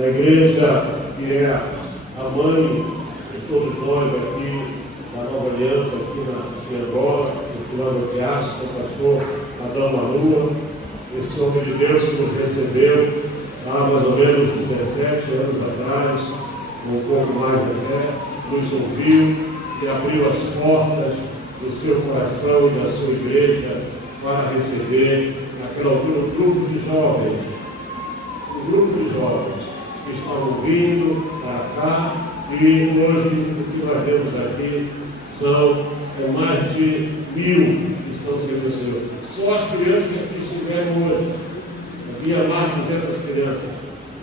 da igreja que é a mãe de todos nós aqui, da Nova Aliança, aqui na Angola, no plano eclesiástico, o pastor Adão Malua, esse homem de Deus que nos recebeu há mais ou menos 17 anos atrás, um pouco mais até, nos ouviu e abriu as portas do seu coração e da sua igreja para receber naquela altura um grupo de jovens, que estavam vindo para cá, e hoje o que nós vemos aqui são mais de 1.000 que estão servindo o Senhor. Só as crianças que aqui estiveram hoje. Havia mais de 200 crianças,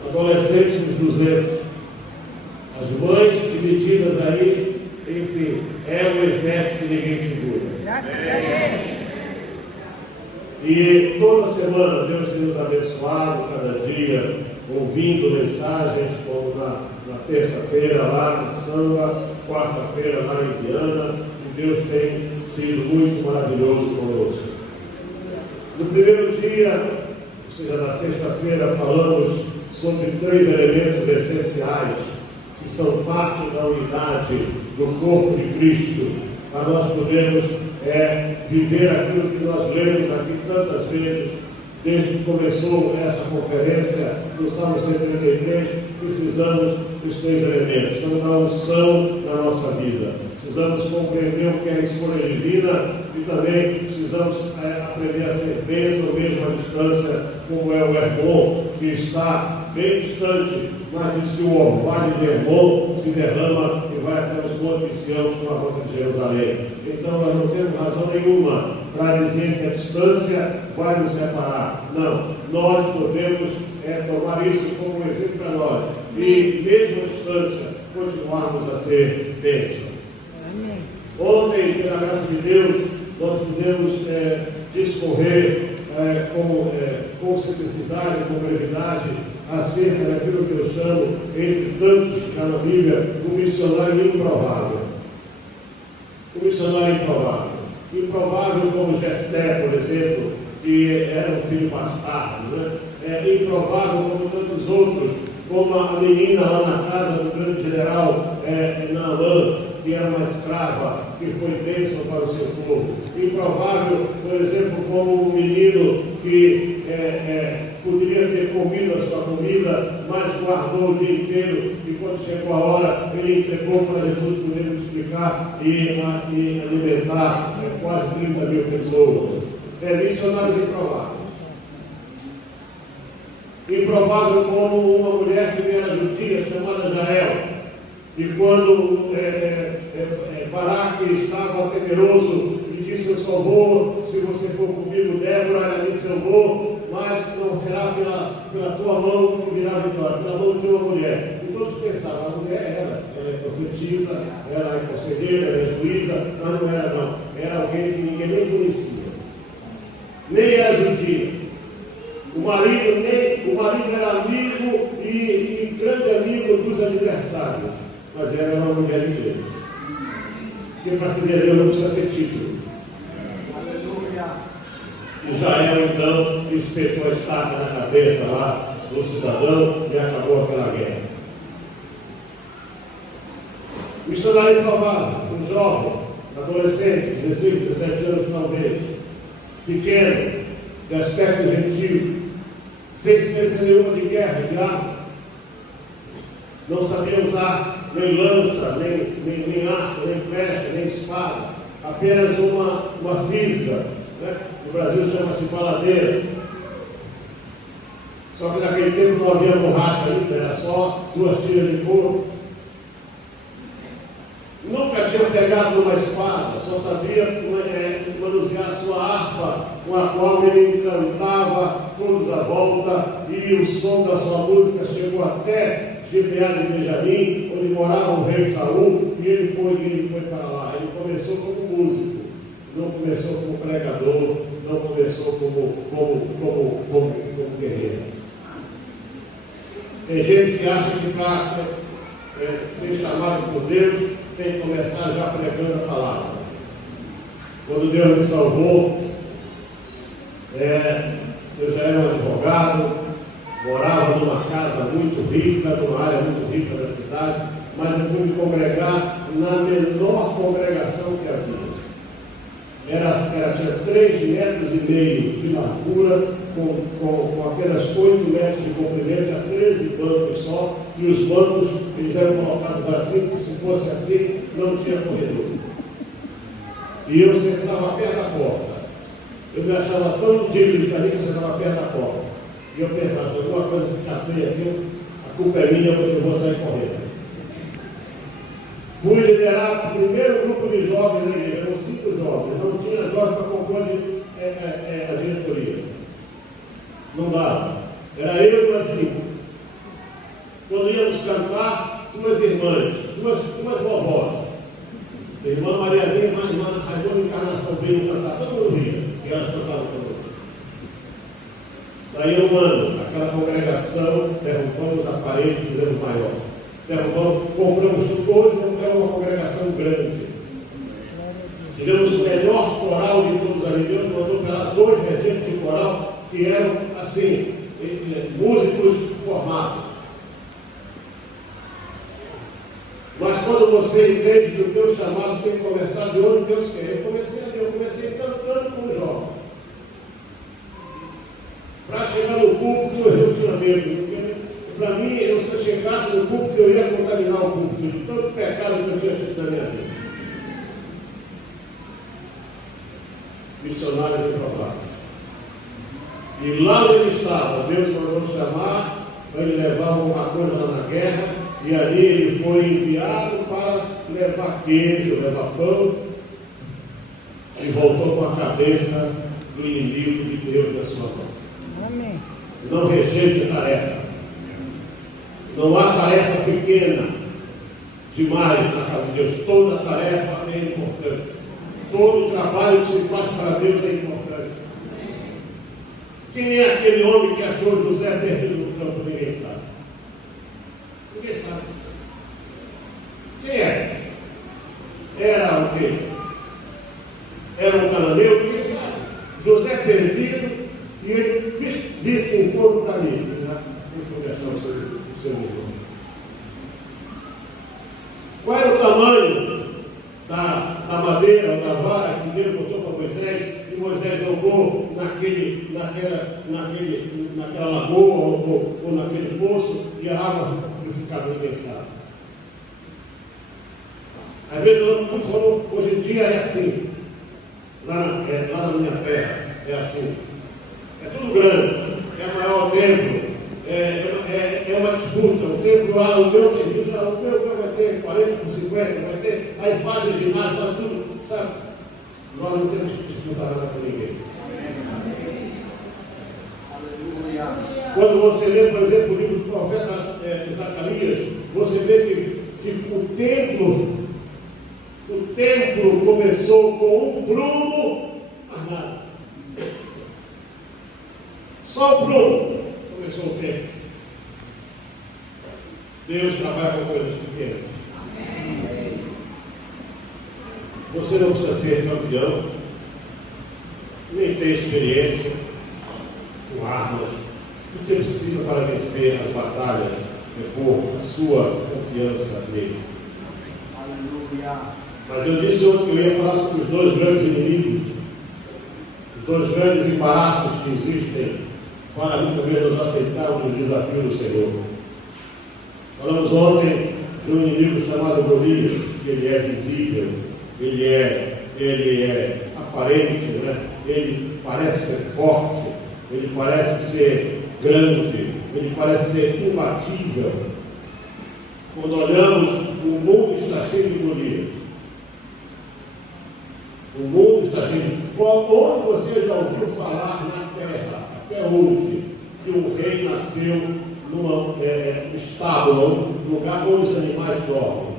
adolescentes uns 200. As mães divididas aí, enfim, é um exército que ninguém segura. Graças a Deus. E toda semana Deus tem nos abençoado, cada dia, ouvindo mensagens, como na terça-feira lá na Samba, quarta-feira lá em Viana, e Deus tem sido muito maravilhoso conosco. No primeiro dia, ou seja, na sexta-feira, falamos sobre 3 elementos essenciais que são parte da unidade do corpo de Cristo, para nós podermos viver aquilo que nós lemos aqui tantas vezes, desde que começou essa conferência no Salmo 133, precisamos dos 3 elementos. Precisamos da unção na nossa vida, precisamos compreender o que é a escolha divina e também precisamos aprender a ser bênção mesmo à distância, como é o Hermon, que está bem distante, mas diz que o orvalho de Hermon se derrama e vai até os montes de Sião, com a volta de Jerusalém. Então nós não temos razão nenhuma para dizer que a distância vai nos separar. Não, nós podemos tomar isso como um exemplo para nós e mesmo à distância continuarmos a ser bênção. Ontem, pela graça de Deus, nós pudemos discorrer com simplicidade, com brevidade, acerca daquilo que eu chamo, entre tantos que está na Bíblia, o missionário improvável. O missionário improvável. Improvável como Jefté, por exemplo, que era um filho bastardo, né? Improvável como tantos outros, como a menina lá na casa do grande general Naamã, que era uma escrava, que foi bênção para o seu povo. Improvável, por exemplo, como um menino que poderia ter comido a sua comida, mas guardou o dia inteiro e quando chegou a hora, ele entregou para Jesus poder multiplicar e alimentar quase 30.000 pessoas. Missionários improváveis. Improvável como uma mulher que era judia, chamada Jael, e quando Baraque estava temeroso e disse: eu só vou, se você for comigo, Débora, ela disse: eu vou, mas não será pela tua mão que virá a vitória, pela mão de uma mulher. E todos pensavam: a mulher ela é profetisa, ela é conselheira, ela é juíza, mas não era não, era alguém que ninguém nem conhecia, nem era judia. O marido era amigo e grande amigo dos adversários, mas era uma mulher de Deus. Porque para ser Deus não precisa ter título. Israel então espetou a estaca na cabeça lá do cidadão e acabou aquela guerra. Missionário improvável, um jovem, adolescente, 16, 17 anos talvez, pequeno, de aspecto gentil, sem experiência nenhuma de guerra, de arma, não sabia usar nem lança, nem arco, nem flecha, nem espada, apenas uma fisga, né? No Brasil chama-se baladeira. Só que naquele tempo não havia borracha ainda, era só 2 tiras de couro. Nunca tinha pegado numa espada, só sabia manusear sua harpa, com a qual ele encantava todos à volta, e o som da sua música chegou até Gibeá de Benjamim, onde morava o rei Saul, e ele foi para lá. Ele começou como músico, não começou como pregador, não começou como guerreiro. Tem gente que acha que para ser chamado por Deus tem que começar já pregando a palavra. Quando Deus me salvou, eu já era um advogado, morava numa casa muito rica, numa área muito rica da cidade, mas eu fui me congregar na menor congregação que havia. Tinha 3,5 metros de largura, com apenas 8 metros de comprimento, tinha 13 bancos só, e os bancos eles eram colocados assim, porque se fosse assim, não tinha corredor. E eu sentava perto da porta. Eu me achava tão digno de estar ali que eu sentava perto da porta. E eu pensava, se alguma coisa ficar feia aqui, a culpa é minha, porque eu vou sair correndo. Fui liderar o primeiro grupo de jovens da igreja, eram 5 jovens, não tinha jovem para compor a diretoria. Não dava. Era eu e mais 5. Quando íamos cantar, 2 irmãs, duas vovós. A irmã Mariazinha e a irmã Raimunda Encarnação veio cantar, todo mundo ria, e elas cantavam conosco. Daí um ano, aquela congregação, derrubamos a parede e fizemos maior. Derrubamos, compramos tudo, hoje é uma congregação grande. Tivemos o melhor coral de todos ali. Deus mandou para lá 2 regentes de coral que eram, assim, músicos formados. Mas quando você entende que o teu chamado tem que começar de onde Deus quer, eu comecei cantando com os jovens. Para chegar no púlpito, eu tinha medo. Para mim, se eu chegasse no púlpito, eu ia contaminar o púlpito de tanto pecado que eu tinha tido na minha vida. Missionários reprovados. E lá onde ele estava, Deus mandou chamar para ele levar alguma coisa lá na guerra, e ali ele foi enviado para levar queijo, levar pão, e voltou com a cabeça do inimigo de Deus na sua mão. Amém. Não rejeite a tarefa. Não há tarefa pequena demais na casa de Deus. Toda tarefa é importante. Todo trabalho que se faz para Deus é importante. Quem é aquele homem que achou José perdido no campo? Ninguém sabe. Ninguém sabe. Quem é? Era o quê? Era um cananeu? Ninguém sabe. José perdido, e ele disse em corpo para ele. Assim conversamos sobre o seu irmão. Qual era o tamanho da madeira ou da vara que Deus botou para Moisés, e Moisés jogou naquela lagoa ou naquele poço, e a água ficava condensada? Às vezes, hoje em dia é assim. Lá na minha terra é assim. É tudo grande, é maior o templo, é uma disputa. O templo lá, o meu tem 20, o meu vai ter 40 por 50, vai ter, aí faz o ginásio, faz tudo, sabe? Nós não temos que disputar nada com ninguém. Quando você lê, por exemplo, o livro do profeta Zacarias, você vê que o templo começou com um prumo armado. Só o prumo começou o templo. Deus trabalha com coisas pequenas. Você não precisa ser campeão, nem ter experiência com armas. O que precisa para vencer as batalhas é pôr a sua confiança nele. Aleluia. Mas eu disse ontem que eu ia falar sobre os 2 grandes inimigos, os 2 grandes embaraços que existem para muitas vezes nós aceitarmos os desafios do Senhor. Falamos ontem de um inimigo chamado Golias, que ele é visível, ele é aparente, né? Ele parece ser forte, ele parece ser grande, ele parece ser imbatível. Quando olhamos, o mundo está cheio de Golias. O mundo está cheio de... Onde você já ouviu falar na terra, até hoje, que um rei nasceu num estábulo, num lugar onde os animais dormem?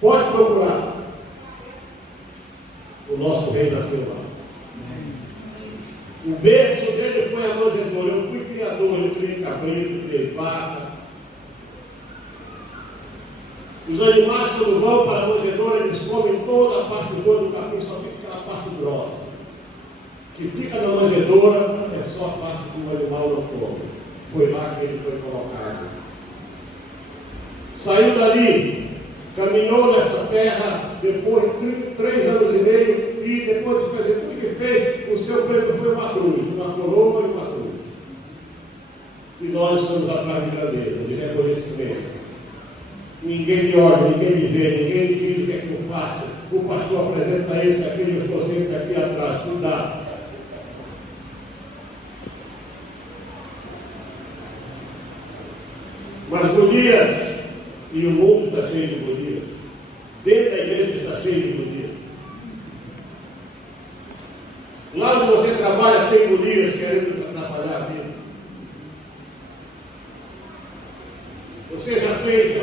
Pode procurar. O nosso rei nasceu lá. O berço dele foi a manjedoura. Eu fui criador, eu criei cabrito, criei vaca. Os animais, quando vão para a manjedoura, eles comem toda a parte boa do capim, só fica aquela parte grossa. Que fica na manjedoura é só a parte que o animal não come. Foi lá que ele foi colocado. Saiu dali, caminhou nessa terra, depois de 3 anos e meio, e depois de fazer tudo que fez, o seu prêmio foi uma cruz, uma coroa e uma cruz. E nós estamos atrás de grandeza, de reconhecimento. Ninguém me olha, ninguém me vê, ninguém me diz o que é que eu faço. O pastor apresenta isso, aquilo, eu estou sempre aqui atrás. Cuidado. Mas Golias, e o mundo está cheio de Golias, dentro da igreja está cheio de Golias. Lá onde você trabalha tem Golias querendo atrapalhar a vida. Você já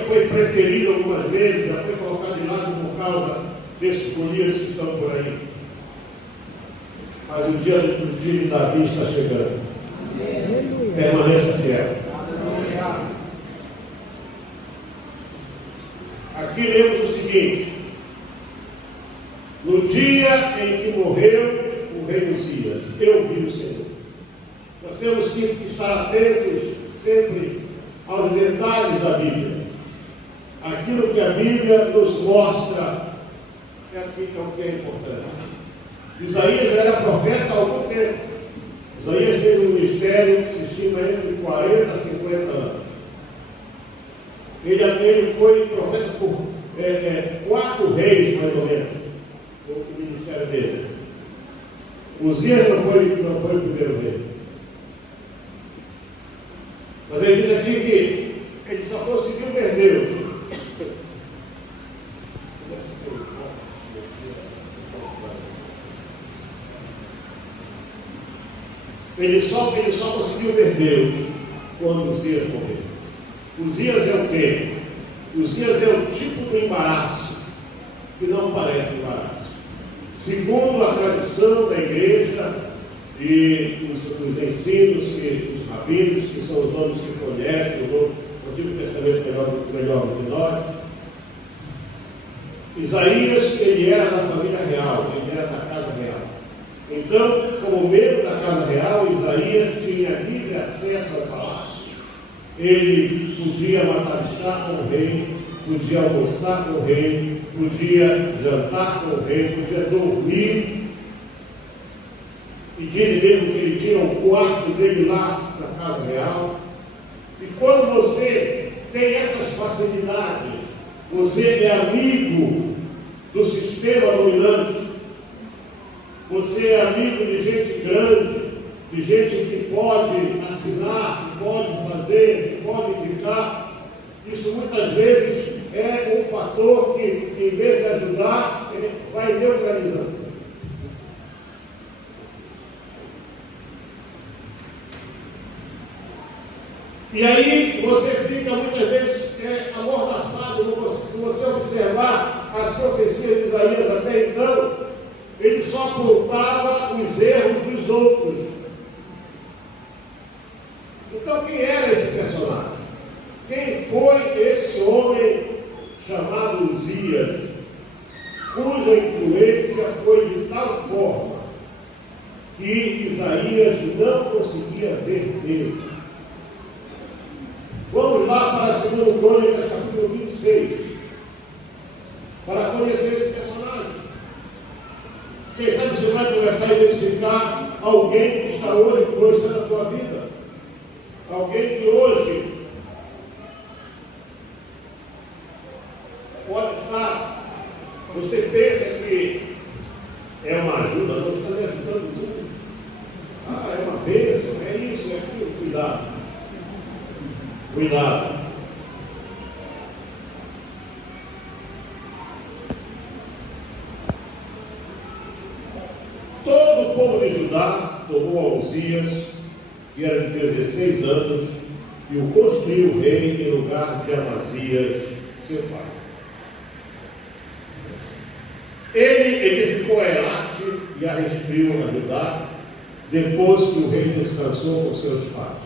foi preterido algumas vezes, já foi colocado de lado por causa desses Golias que estão por aí. Mas o dia de Davi está chegando. Permaneça fiel. Aqui lemos o seguinte: no dia em que morreu o rei Uzias, eu vi o Senhor. Nós temos que estar atentos sempre aos detalhes da Bíblia. Aquilo que a Bíblia nos mostra é o que é importante. Isaías era profeta há algum tempo. Isaías teve um ministério que se estima entre 40 a 50 anos. Ele foi profeta por 4 reis, mais ou menos, no ministério dele. Uzias não foi o primeiro rei. Mas ele diz aqui que ele só conseguiu ver Deus. Ele só conseguiu ver Deus quando Uzias morreu. Uzias é o quê? Uzias é o tipo do embaraço que não parece embaraço. Segundo a tradição da igreja e os ensinos que os rabinos, que são os homens que conhecem o Antigo Testamento melhor do que nós, Isaías, ele era da família real, ele era da casa real. Então, como membro da casa real, Isaías tinha livre acesso ao palácio. Ele podia matar chá com o rei, podia almoçar com o rei, podia jantar com o rei, podia dormir. E dizem mesmo que ele tinha um quarto dele lá na casa real. E quando você tem essas facilidades, você é amigo do sistema dominante, você é amigo de gente grande, de gente que pode assinar, que pode fazer, que pode indicar. Isso muitas vezes é um fator que, em vez de ajudar, ele vai neutralizando. E aí você fica muitas vezes amordaçado. Se você observar as profecias de Isaías até então, ele só apontava os erros dos outros. Então, quem era esse personagem? Quem foi esse homem chamado Uzias, cuja influência foi de tal forma que Isaías não conseguia ver Deus? Vamos lá para 2 Crônicas, capítulo 26, para conhecer esse personagem. Quem sabe você vai começar a identificar alguém que está hoje influenciando a tua vida. Alguém que hoje pode estar, você pensa que é uma ajuda, não está me ajudando muito. Ah, é uma bênção, é isso, é aquilo. Cuidado. Cuidado. Todo o povo de Judá tomou a Uzias, que era de 16 anos, e o construiu rei em lugar de Amazias, seu pai. Ele edificou a Elate e a restituiu a Judá, depois que o rei descansou com seus pais.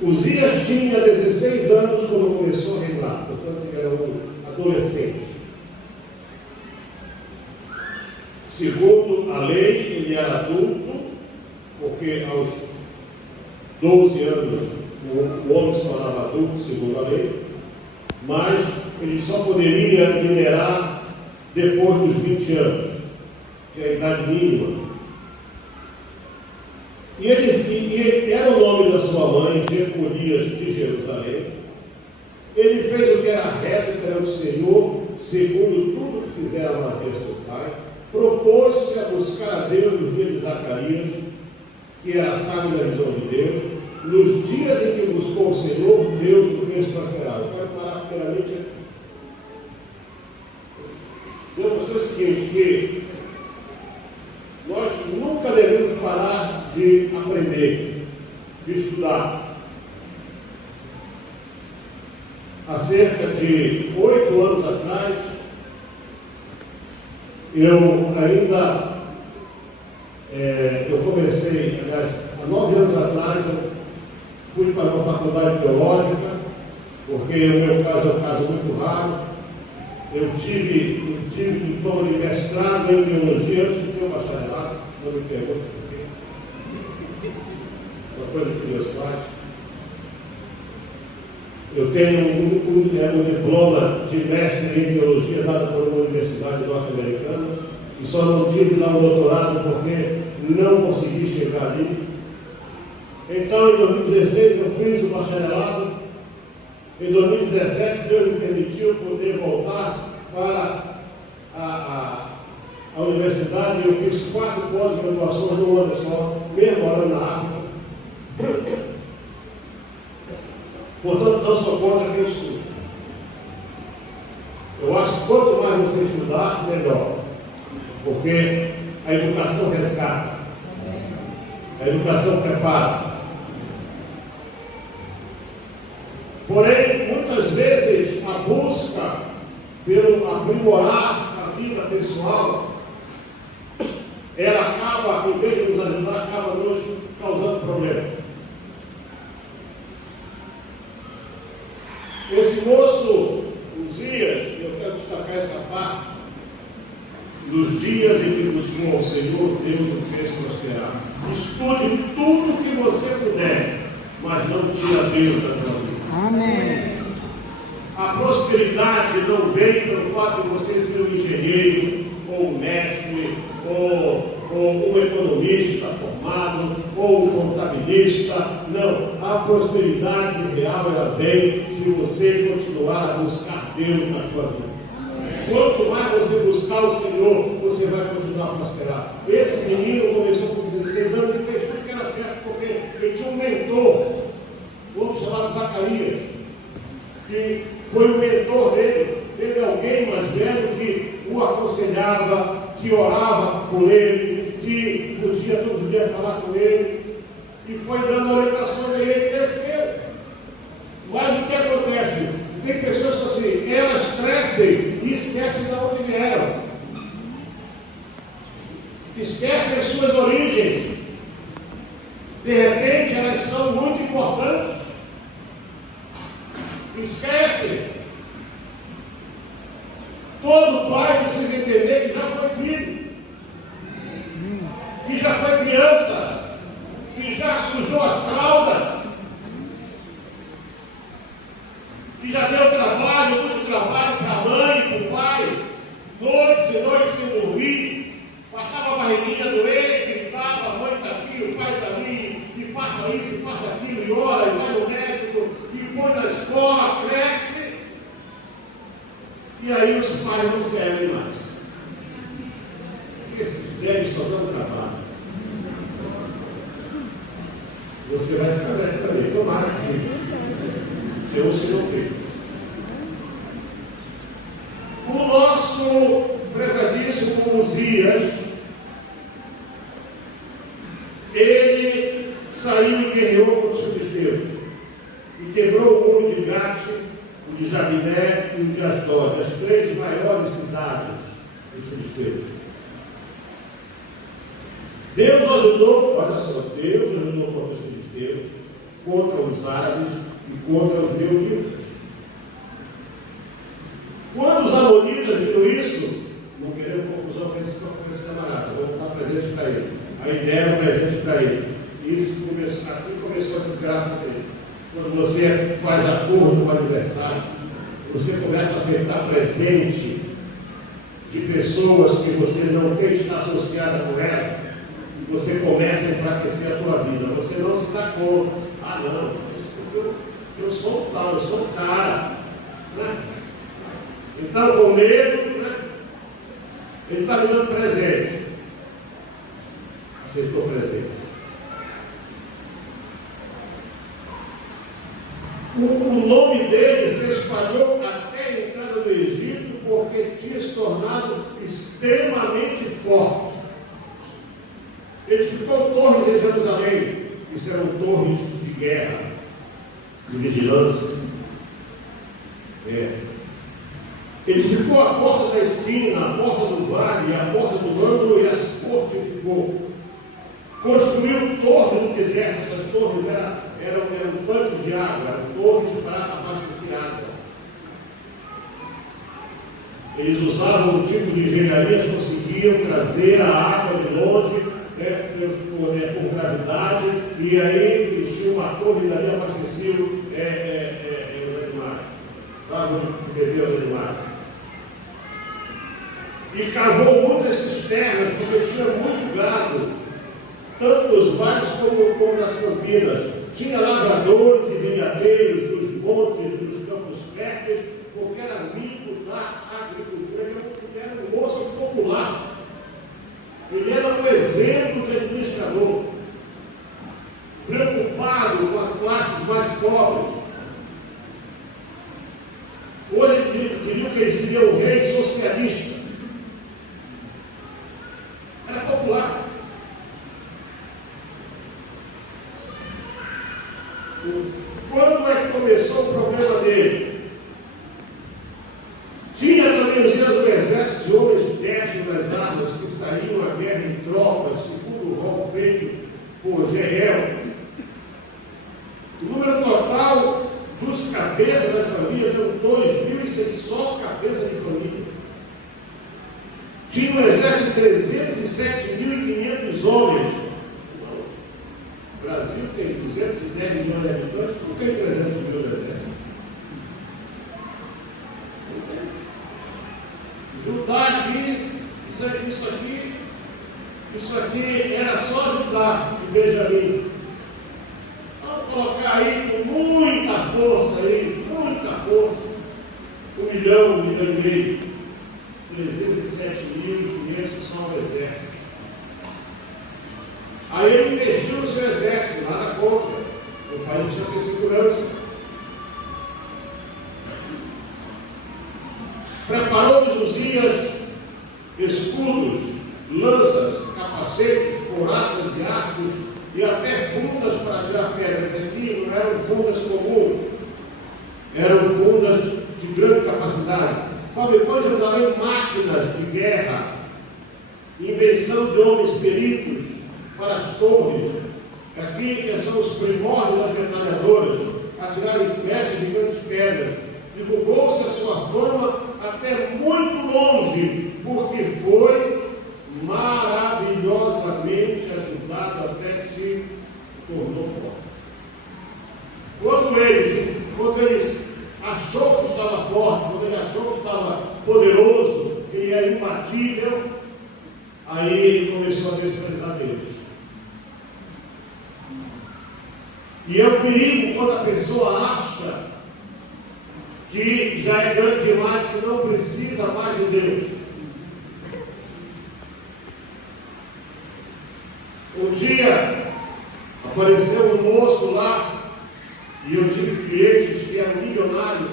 Uzias tinha 16 anos quando começou a reinar, portanto ele era um adolescente. Segundo a lei, ele era adulto, porque 12 anos o homem se tornava adulto, segundo a lei, mas ele só poderia minerar depois dos 20 anos, que é a idade mínima. E ele era o nome da sua mãe, Jeconias de Jerusalém. Ele fez o que era reto perante o Senhor, segundo tudo que fizera Amazias seu pai. Propôs-se a buscar a Deus nos dias de Zacarias, que era sábio na visão de Deus. Nos dias em que buscou o Senhor, Deus o fez prosperar. Eu quero parar primeiramente aqui. Dizer para você o seguinte, que nós nunca devemos parar de aprender, de estudar. Há cerca de 8 anos atrás, eu comecei, aliás, há 9 anos atrás, eu fui para uma faculdade teológica, porque o meu caso é um caso muito raro. Eu tive diploma de mestrado em teologia antes de ter o bacharelado, não me pergunte por quê. Essa coisa que Deus faz. Eu tenho um diploma de mestre em teologia dado por uma universidade norte-americana e só não tive lá o doutorado porque não consegui chegar ali. Então, em 2016, eu fiz o bacharelado. Em 2017, Deus me permitiu poder voltar para a universidade. Eu fiz 4 pós-graduações num ano só, mesmo morando na África. Portanto, não sou contra quem estuda. Eu acho que quanto mais você estudar, melhor. Porque a educação resgata. A educação prepara. Porém, muitas vezes, a busca pelo aprimorar a vida pessoal, ela acaba, em vez de nos ajudar, acaba nos causando problemas. Esse moço, Uzias, eu quero destacar essa parte, dos dias em que buscou ao Senhor, Deus o fez prosperar. Estude tudo que você puder, mas não tira Deus da tua vida. Amém. A prosperidade não vem pelo fato de você ser um engenheiro, ou um mestre, ou um economista formado, ou um contabilista. Não, a prosperidade real ela vem se você continuar a buscar Deus na sua vida. Quanto mais você buscar o Senhor, você vai continuar a prosperar. Esse menino começou com 16 anos e fez tudo que era certo, porque ele tinha um mentor, vamos chamar de Zacarias, que foi o mentor dele. Teve alguém mais velho que o aconselhava, que orava por ele, que podia todo dia falar com ele, e foi dando orientações a ele, cresceu. Mas o que acontece? Tem pessoas que assim, elas crescem e esquecem de onde vieram. Esquecem as suas origens. De repente elas são muito importantes. Esquecem. Todo pai precisa entender que já foi filho, que já foi criança, que já sujou as fraldas, que já deu trabalho, muito trabalho para a mãe, para o pai, noites e noites sem dormir, passava a barriguinha doente, gritava, a mãe está aqui, o pai está ali, e passa isso, e passa aquilo, e ora, e vai no médico, e põe na escola, cresce, e aí os pais não servem mais. Esses velhos só dão trabalho. Você vai ficar velho também, tomara que Deus se não fez. O nosso prezadíssimo Uzias, ele saiu e guerreou com os filisteus e quebrou o muro de Gate, o de Jabiné e o de Asdod, as 3 maiores cidades dos filisteus. Deus ajudou, olha só, Deus ajudou contra os filisteus, contra os árabes e contra os meunitas. Quando os amonitas viram isso, não querendo confusão com esse camarada, vou dar presente para ele. Aí deram presente para ele. Isso começou começou a desgraça dele. Quando você faz acordo com o adversário, você começa a aceitar presente de pessoas que você não tem que estar associada com elas, e você começa a enfraquecer a tua vida. Você não se dá conta. Ah, não, eu sou o tal, eu sou o cara. Né? Então, o mesmo, né? Ele está me dando presente. Aceitou presente. O nome dele se espalhou até a entrada do Egito, porque tinha se tornado extremamente forte. Edificou torres em Jerusalém, que eram torres de guerra, de vigilância. Edificou a porta da esquina, a porta do vale, a porta do ângulo e as fortificou. Construiu torres no deserto. Essas torres eram tanques de água, eram torres para abastecer água. Eles usavam um tipo de engenharia, conseguiam trazer a água de longe, por gravidade, e aí eles tinham uma torre e dali abasteciam os animais. Davam de beber aos animais. E cavou muitas cisternas, porque tinha muito gado, tanto nos vales como nas campinas. Tinha lavradores e veadeiros dos montes, dos campos férteis, porque era amigo da agricultura. Ele era um moço popular. Ele era um exemplo de administrador, preocupado com as classes mais pobres. Hoje diriam que ele seria um rei socialista. Era popular. Quando é que começou o problema dele? Tinha também os dias do exército de homens destros das armas que saíam à guerra em tropas, segundo o rol feito por Jeiel. O número total dos cabeças das famílias eram 2.600, só cabeça de família. Tinha um exército de 307.500 homens. O Brasil tem 210 milhões de habitantes, não tem 300 mil no exército. Não tem. Judá aqui, isso aqui era só Judá e Benjamim. Vamos colocar aí com muita força aí, muita força. 1 milhão, 1 milhão e meio. 307.500 só o exército. Aí ele investiu no seu exército, nada contra. O país precisa ter segurança. Preparou Uzias escudos, lanças, capacetes, couraças e arcos, e até fundas para tirar pedras. Aqui não eram fundas comuns, eram fundas de grande capacidade. Fabricou em Jerusalém máquinas de guerra, invenção de homens peritos para as torres. Aqui que são os primórdios das metralhadoras, atirarem flechas e grandes pedras. Divulgou-se a sua fama até muito longe, porque foi maravilhosamente ajudado até que se tornou forte. Quando ele achou que estava forte, quando ele achou que estava poderoso, que ele era imbatível, aí ele começou a desprezar Deus. E é um perigo quando a pessoa acha que já é grande demais, que não precisa mais de Deus. Um dia apareceu um moço lá, e eu tive clientes que eram milionários,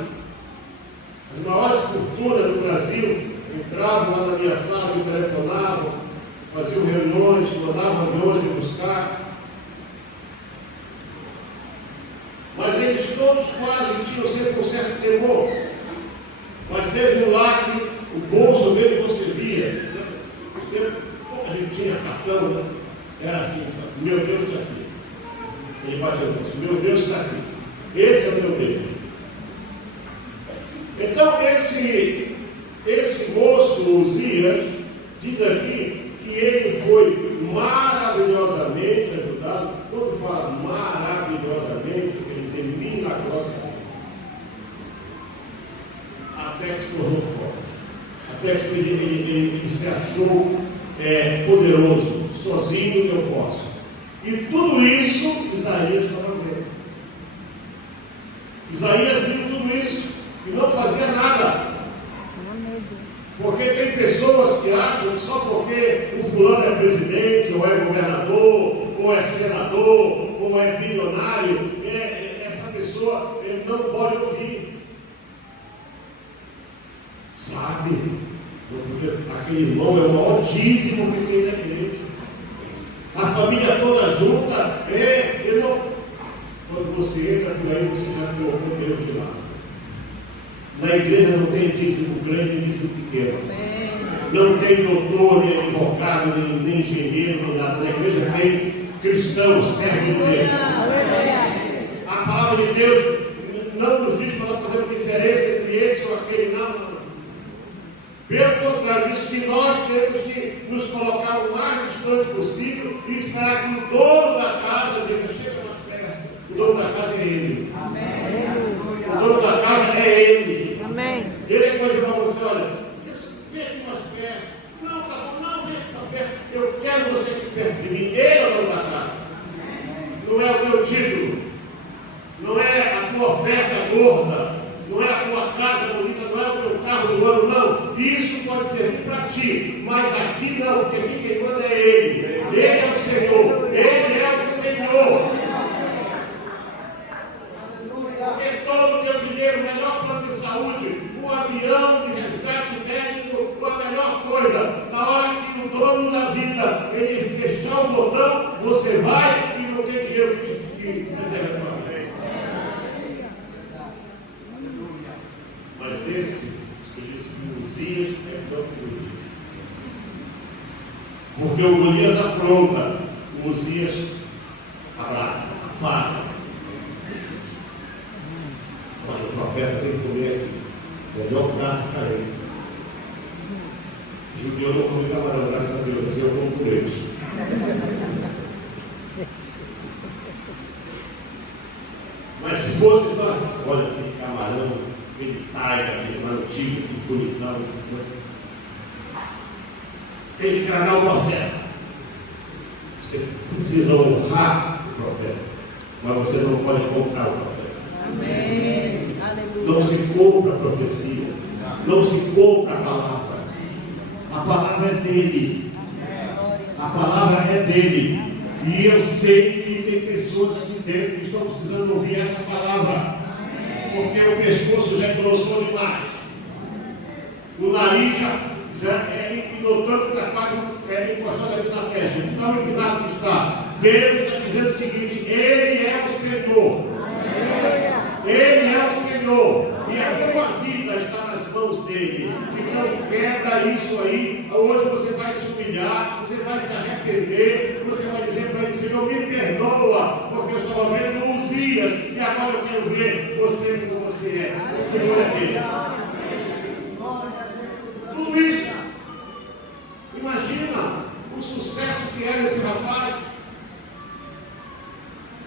as maiores fortunas do Brasil, entravam lá na minha sala, me telefonavam, faziam reuniões, mandavam aviões me buscar. Mas eles todos quase tinham sempre um certo temor. Mas teve um lá que o bolso dele você via. A gente tinha cartão, né? Era assim, sabe? Meu Deus está aqui. Ele bateu no bolso, meu Deus está aqui. Esse é o meu Deus. Então esse moço, Uzias, diz aqui que ele foi maravilhosamente ajudado. Quando fala maravilhosamente, até que se tornou forte, até que ele se achou poderoso, sozinho eu posso. E tudo isso Isaías estava vendo. Isaías viu tudo isso e não fazia nada. Porque tem pessoas que acham que só porque o fulano é presidente, ou é governador, ou é senador, ou é bilionário, essa pessoa não pode ouvir. Sabe? Porque aquele irmão é o maior dízimo que tem na igreja. A família toda junta, ele não... Quando você entra por aí, você já colocou Deus de lado. Na igreja não tem dízimo grande e dízimo pequeno. Não tem doutor, nem advogado, nem engenheiro, nem nada. Na igreja tem cristão, servo de Deus. A palavra de Deus não nos diz para nós fazermos diferença entre esse ou aquele, não. Pelo contrário, diz que nós temos que nos colocar o mais distante possível e esperar que o dono da casa, Deus chega mais perto. O dono da casa é Ele. Amém. O dono da casa é Ele. Amém. Ele pode dizer para você, olha, vem aqui mais perto. Não, tá bom, não, vem aqui mais perto. Eu quero você aqui perto de mim. Ele é o dono da casa. Não é o teu título. Não é a tua oferta gorda. Não é a tua casa bonita, não é o teu carro do ano, não. Isso pode servir para ti, mas aqui não, porque aqui quem manda é Ele. Ele é o Senhor. Ele é o Senhor. Porque todo o teu dinheiro, o melhor plano de saúde, um avião de resgate médico, a melhor coisa, na hora que o dono da vida ele fechar o botão, você vai e não tem dinheiro que preserve a tua vida. Mas esse, que disse que Uzias é pior que Golias. Porque o Golias afronta, o Uzias abraça, afaga. Olha, o profeta tem que comer aqui. Melhor prato para ele. Judeu não come camarão, graças a Deus, eu como por eles. Mas se fosse, olha aquele camarão, aquele taiga, aquele marotinho, aquele bonitão. Tem que encarar o profeta. Você precisa honrar o profeta, mas você não pode comprar o profeta. Amém. Não se compra a profecia, não se compra a palavra. A palavra é dele. A palavra é dele. E eu sei que tem pessoas aqui dentro que estão precisando ouvir essa palavra. Porque o pescoço já engrossou demais. O nariz já empinou tanto que está quase encostado aqui na testa. Tão empinado que está. Deus está dizendo o seguinte: Ele é o Senhor. Ele é o Senhor. E a tua vida está nas mãos dele. Então quebra isso aí. Hoje você vai se humilhar, você vai se arrepender, você vai dizer para ele: Senhor, me perdoa, porque eu estava vendo Uzias e agora eu quero ver você como você é. O Senhor é dele. Tudo isso. Imagina o sucesso que era esse rapaz.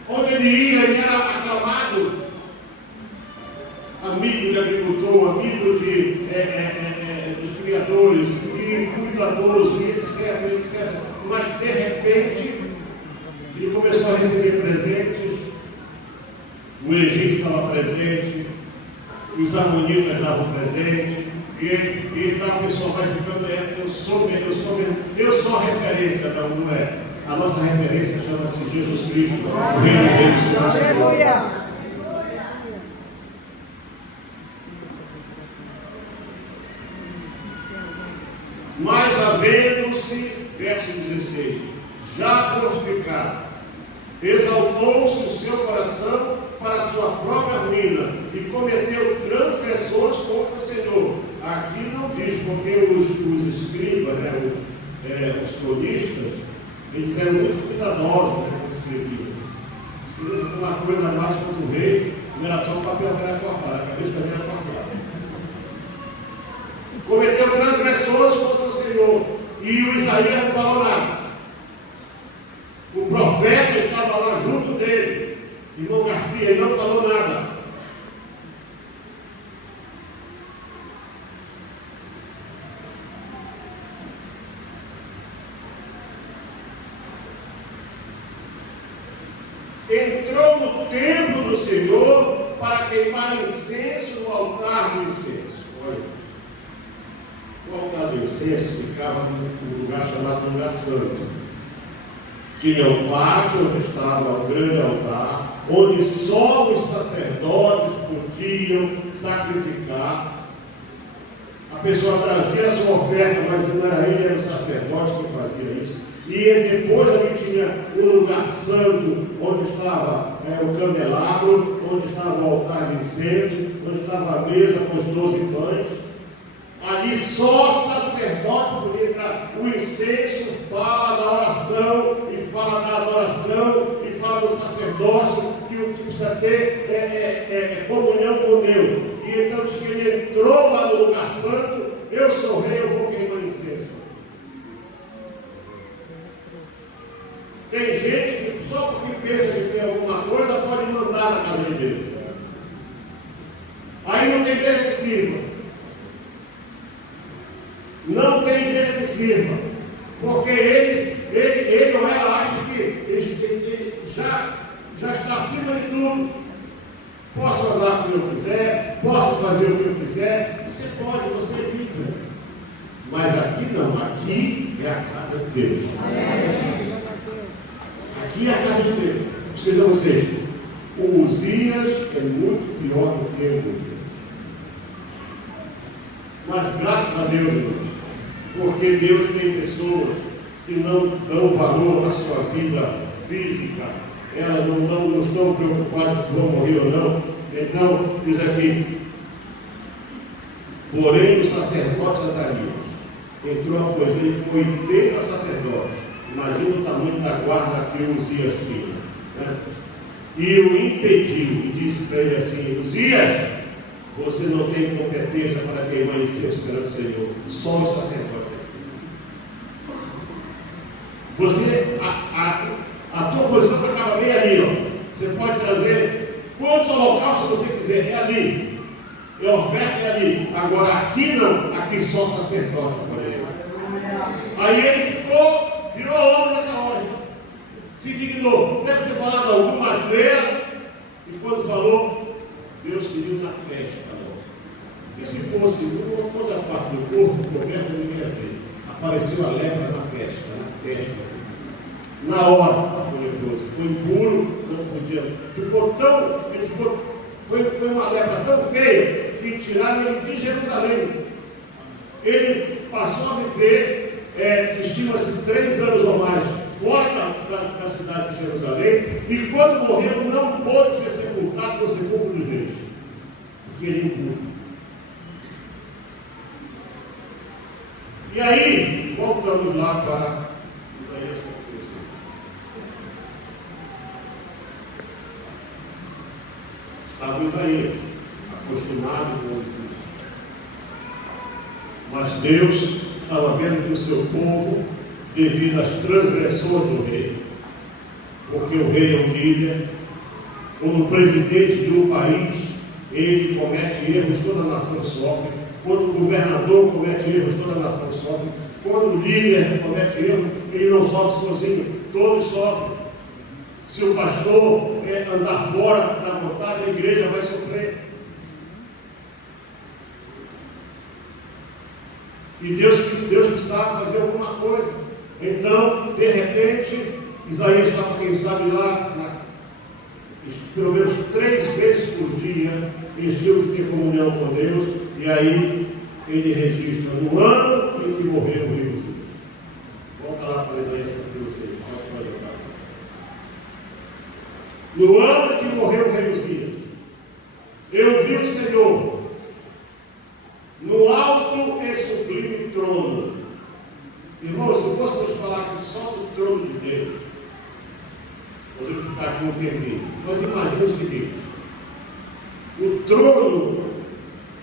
Onde ele ia, ele era aclamado. Amigo de agricultor, amigo dos criadores, e cuidadoso, e etc. Mas de repente, ele começou a receber presentes. O Egito estava presente, os amonitas davam presente, e então a pessoa vai ficando, eu sou a referência, não é? A nossa referência chama-se Jesus Cristo, o Reino de Deus. Aleluia! Mas havendo-se, verso 16, já fortificado, exaltou-se o seu coração para a sua própria ruína e cometeu transgressões contra o Senhor. Aqui não diz, porque os escribas, os cronistas, eles eram muito cuidadosos quando escreviam. Escreviam uma coisa a mais contra o rei, não era só o papel que era cortado, a cabeça também era cortada. Cometeu transgressões contra o Senhor. E o Isaías não falou nada. O profeta estava lá junto dele. Irmão Garcia, ele não falou nada. entrou no templo do Senhor para queimar incenso no altar do incenso. Olha, o altar do incenso ficava num lugar chamado lugar santo. Tinha um pátio onde estava o grande altar, onde só os sacerdotes podiam sacrificar. A pessoa trazia a sua oferta, mas não era ele, era o sacerdote que fazia isso. E depois ali tinha um lugar santo, onde estava o candelabro, onde estava o altar de incenso, onde estava a mesa com os 12 pães. Ali só o sacerdote podia entrar. O incenso fala da oração, e fala da adoração, e fala do sacerdócio, que o que precisa ter é comunhão com Deus. E então, se ele entrou lá no lugar santo, eu sou rei, eu vou queimar incenso. Tem gente que só porque pensa que tem alguma coisa pode mandar na casa de Deus. Aí não tem igreja que sirva. Não tem igreja que sirva. Porque ele ou ela acha que ele já está acima de tudo. Posso andar como eu quiser, posso fazer o que eu quiser. Você pode, você é livre. Mas aqui não, aqui é a casa de Deus. Aqui é a casa de Deus. Vejam vocês, o Uzias é muito pior do que o Uzias. Mas graças a Deus, irmãos, porque Deus tem pessoas que não dão valor à sua vida física, elas não estão preocupadas se vão morrer ou não. Então, diz aqui, porém o sacerdote Azarias entrou após ele com 80 sacerdotes. Imagina o tamanho da guarda que Uzias tinha, né? E o impediu e disse para ele assim: Uzias, você não tem competência para queimar incenso perante o Senhor, só o sacerdote. Você, a tua posição acaba bem ali, ó. Você pode trazer quantos holocaustos você quiser, é ali. É oferta, é ali. Agora aqui não, aqui só sacerdote pode ir. Aí ele virou homem nessa hora. Se dignou. Deve ter falado alguma asneira. E quando falou, Deus feriu na testa. E se fosse uma outra parte do corpo, coberto, ninguém ia ver. Apareceu a lepra na testa. Na hora, o leproso ficou impuro, não podia. Foi uma lepra tão feia que tiraram ele de Jerusalém. Ele passou a viver, estima-se 3 anos ou mais, fora da cidade de Jerusalém, e quando morreu não pôde ser sepultado no sepulcro dos reis, porque ele é impuro. E aí, voltamos lá para Isaías capítulo 6. Estava Isaías, acostumado com isso. Mas Deus estava vendo que o seu povo, devido às transgressões do rei, porque o rei é um líder, como presidente de um país, ele comete erros, toda a nação sofre. Quando o governador comete erros, toda a nação sofre. Quando o líder comete erros, ele não sofre sozinho, todos sofrem. Se o pastor andar fora da vontade, a igreja vai sofrer. E Deus precisava fazer alguma coisa. Então, de repente, Isaías estava, quem sabe, lá, pelo menos 3 vezes por dia, em estilo de ter comunhão com Deus. E aí ele registra no ano em que morreu o rei Uzias. Volta lá para Isaías capítulo 6. No ano em que morreu o rei Uzias, eu vi o Senhor no alto e sublime trono. Irmãos, se fôssemos falar que só do trono de Deus, podemos ficar aqui um tempinho. Mas imagine o seguinte: o trono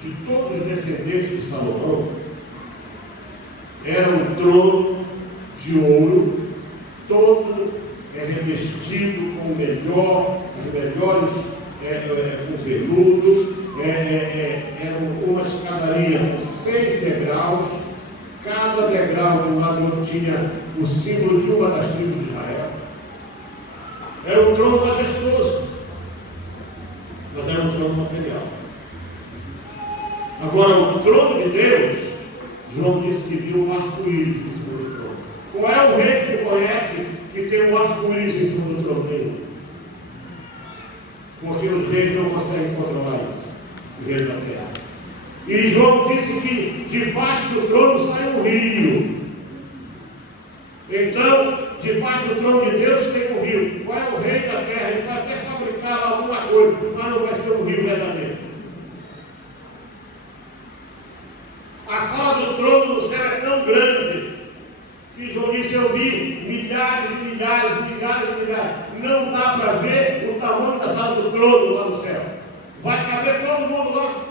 de todos os descendentes de Salomão era um trono de ouro, todo revestido com os melhores com veludo, era uma escadaria com 6 degraus, cada degrau de um lado tinha o símbolo de uma das tribos de Israel. Era o trono majestoso. Agora, o trono de Deus, João disse que viu um arco-íris em cima do trono. Qual é o rei que conhece que tem um arco-íris em cima do trono dele? Porque os reis não conseguem controlar isso, o rei da terra. E João disse que debaixo do trono sai um rio. Então, debaixo do trono de Deus tem um rio. Qual é o rei da terra? Ele vai até fabricar lá alguma coisa, mas não vai ser um rio verdadeiro. A sala do trono do céu é tão grande que João disse: eu vi milhares e milhares e milhares e milhares. Não dá para ver o tamanho da sala do trono lá no céu. Vai caber todo mundo lá.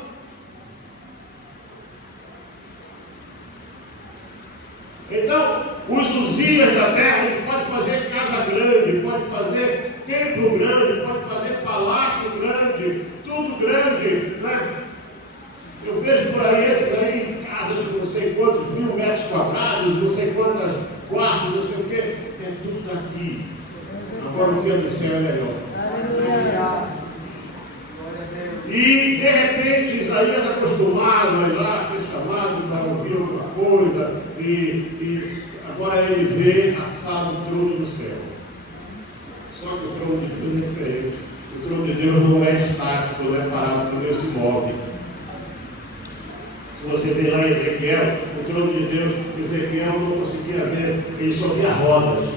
Então, os Uzias da terra, a gente pode fazer casa grande, pode fazer templo grande, pode fazer palácio grande, tudo grande, né? Eu vejo por aí esses aí, casas de não sei quantos 1000 metros quadrados, não sei quantas quartos, não sei o quê, é tudo aqui. Agora o que é do céu é melhor. E de repente Isaías acostumado a ir lá, ser chamado para ouvir alguma coisa, e agora ele vê a sala do trono do céu. Só que o trono de Deus é diferente. O trono de Deus não é estático, não é parado, porque Deus se move. Se você vê lá em Ezequiel, o trono de Deus, Ezequiel não conseguia ver, ele só via rodas.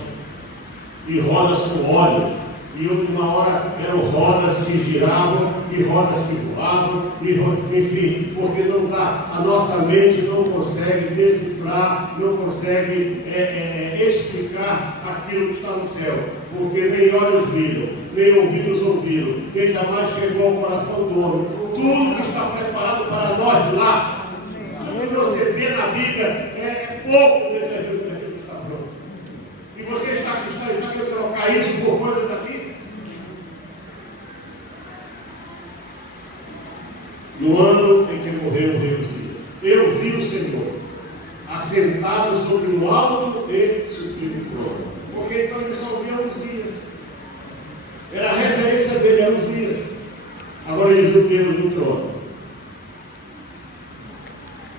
E rodas com olhos. E uma hora eram rodas que giravam e rodas que voavam, enfim, porque não dá, a nossa mente não consegue decifrar, não consegue explicar aquilo que está no céu, porque nem olhos viram, nem ouvidos ouviram, nem jamais chegou ao coração do homem. Tudo que está preparado para nós lá, tudo que você vê na Bíblia é pouco daquilo que está pronto. E você está querendo trocar isso por coisa daqui? No ano em que morreu o rei Uzias, eu vi o Senhor assentado sobre um alto e sublime trono. Porque então ele só via Uzias. Era a referência dele a Uzias. Agora ele viu Deus no trono.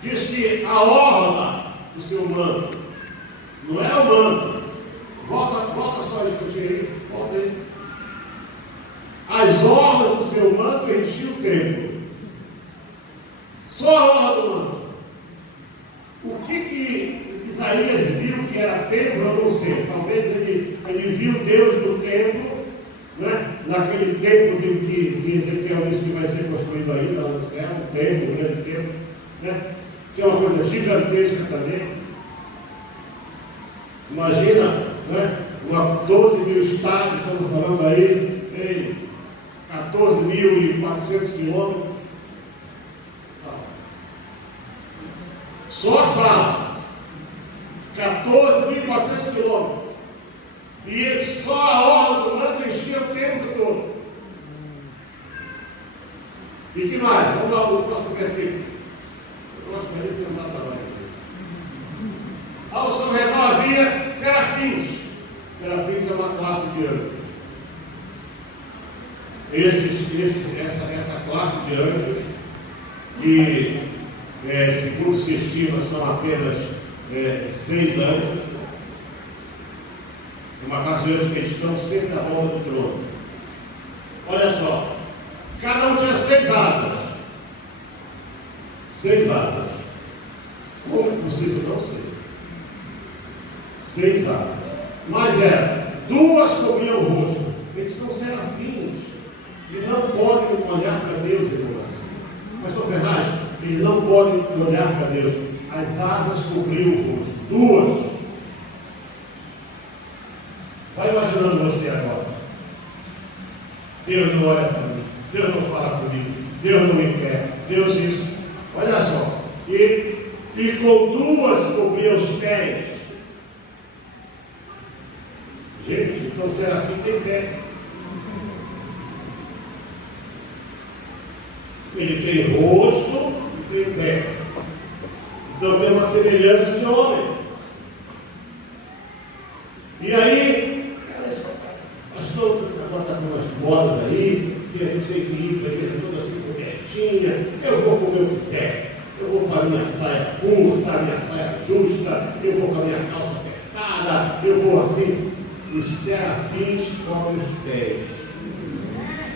Diz que a orla do seu manto não era o manto. Volta só isso que eu tinha aí. Volta aí. As orlas do seu manto enchiam o templo. Só a orla do manto. O que Isaías viu que era templo, eu não sei. Talvez ele viu Deus no templo, né? Naquele templo que Ezequiel disse que vai ser construído ainda lá no céu, um templo, um grande templo, né? Que é uma coisa gigantesca também. Imagina, né? 12.000 estádios, estamos falando aí, em 14.400 quilômetros. Só a sala, 14.400 quilômetros. E só a orla do manto enchia o tempo todo. E que mais? Vamos lá o próximo versículo. Eu gosto de perguntar trabalho aqui. Ao seu redor havia serafins. Serafins é uma classe de anjos. Essa classe de anjos, que segundo se estima, são apenas 6 anjos. Uma classe de anjos que estão sempre à volta do trono. Olha só, cada um tinha 6 asas. 6 asas. Como é possível? Não sei. 6 asas. Mas 2 cobriam o rosto. Eles são serafins. E não podem olhar para Deus, irmãos. Pastor Ferraz, eles não podem olhar para Deus. As asas cobriam o rosto. 2. Vai imaginando você agora. Deus não olha para mim. Deus não fala comigo. Deus não me quer. Deus isso. Olha só. E com 2 cobria os pés. Gente, então serafim tem pé. Ele tem rosto e tem pé. Então tem uma semelhança de homem. E aí, pastor, agora está com umas bolas aí, que a gente tem que ir para a igreja toda assim cobertinha, eu vou comer o que quiser. a minha saia curta, a minha saia justa, eu vou com a minha calça apertada, eu vou assim. Os serafins cobrem os pés.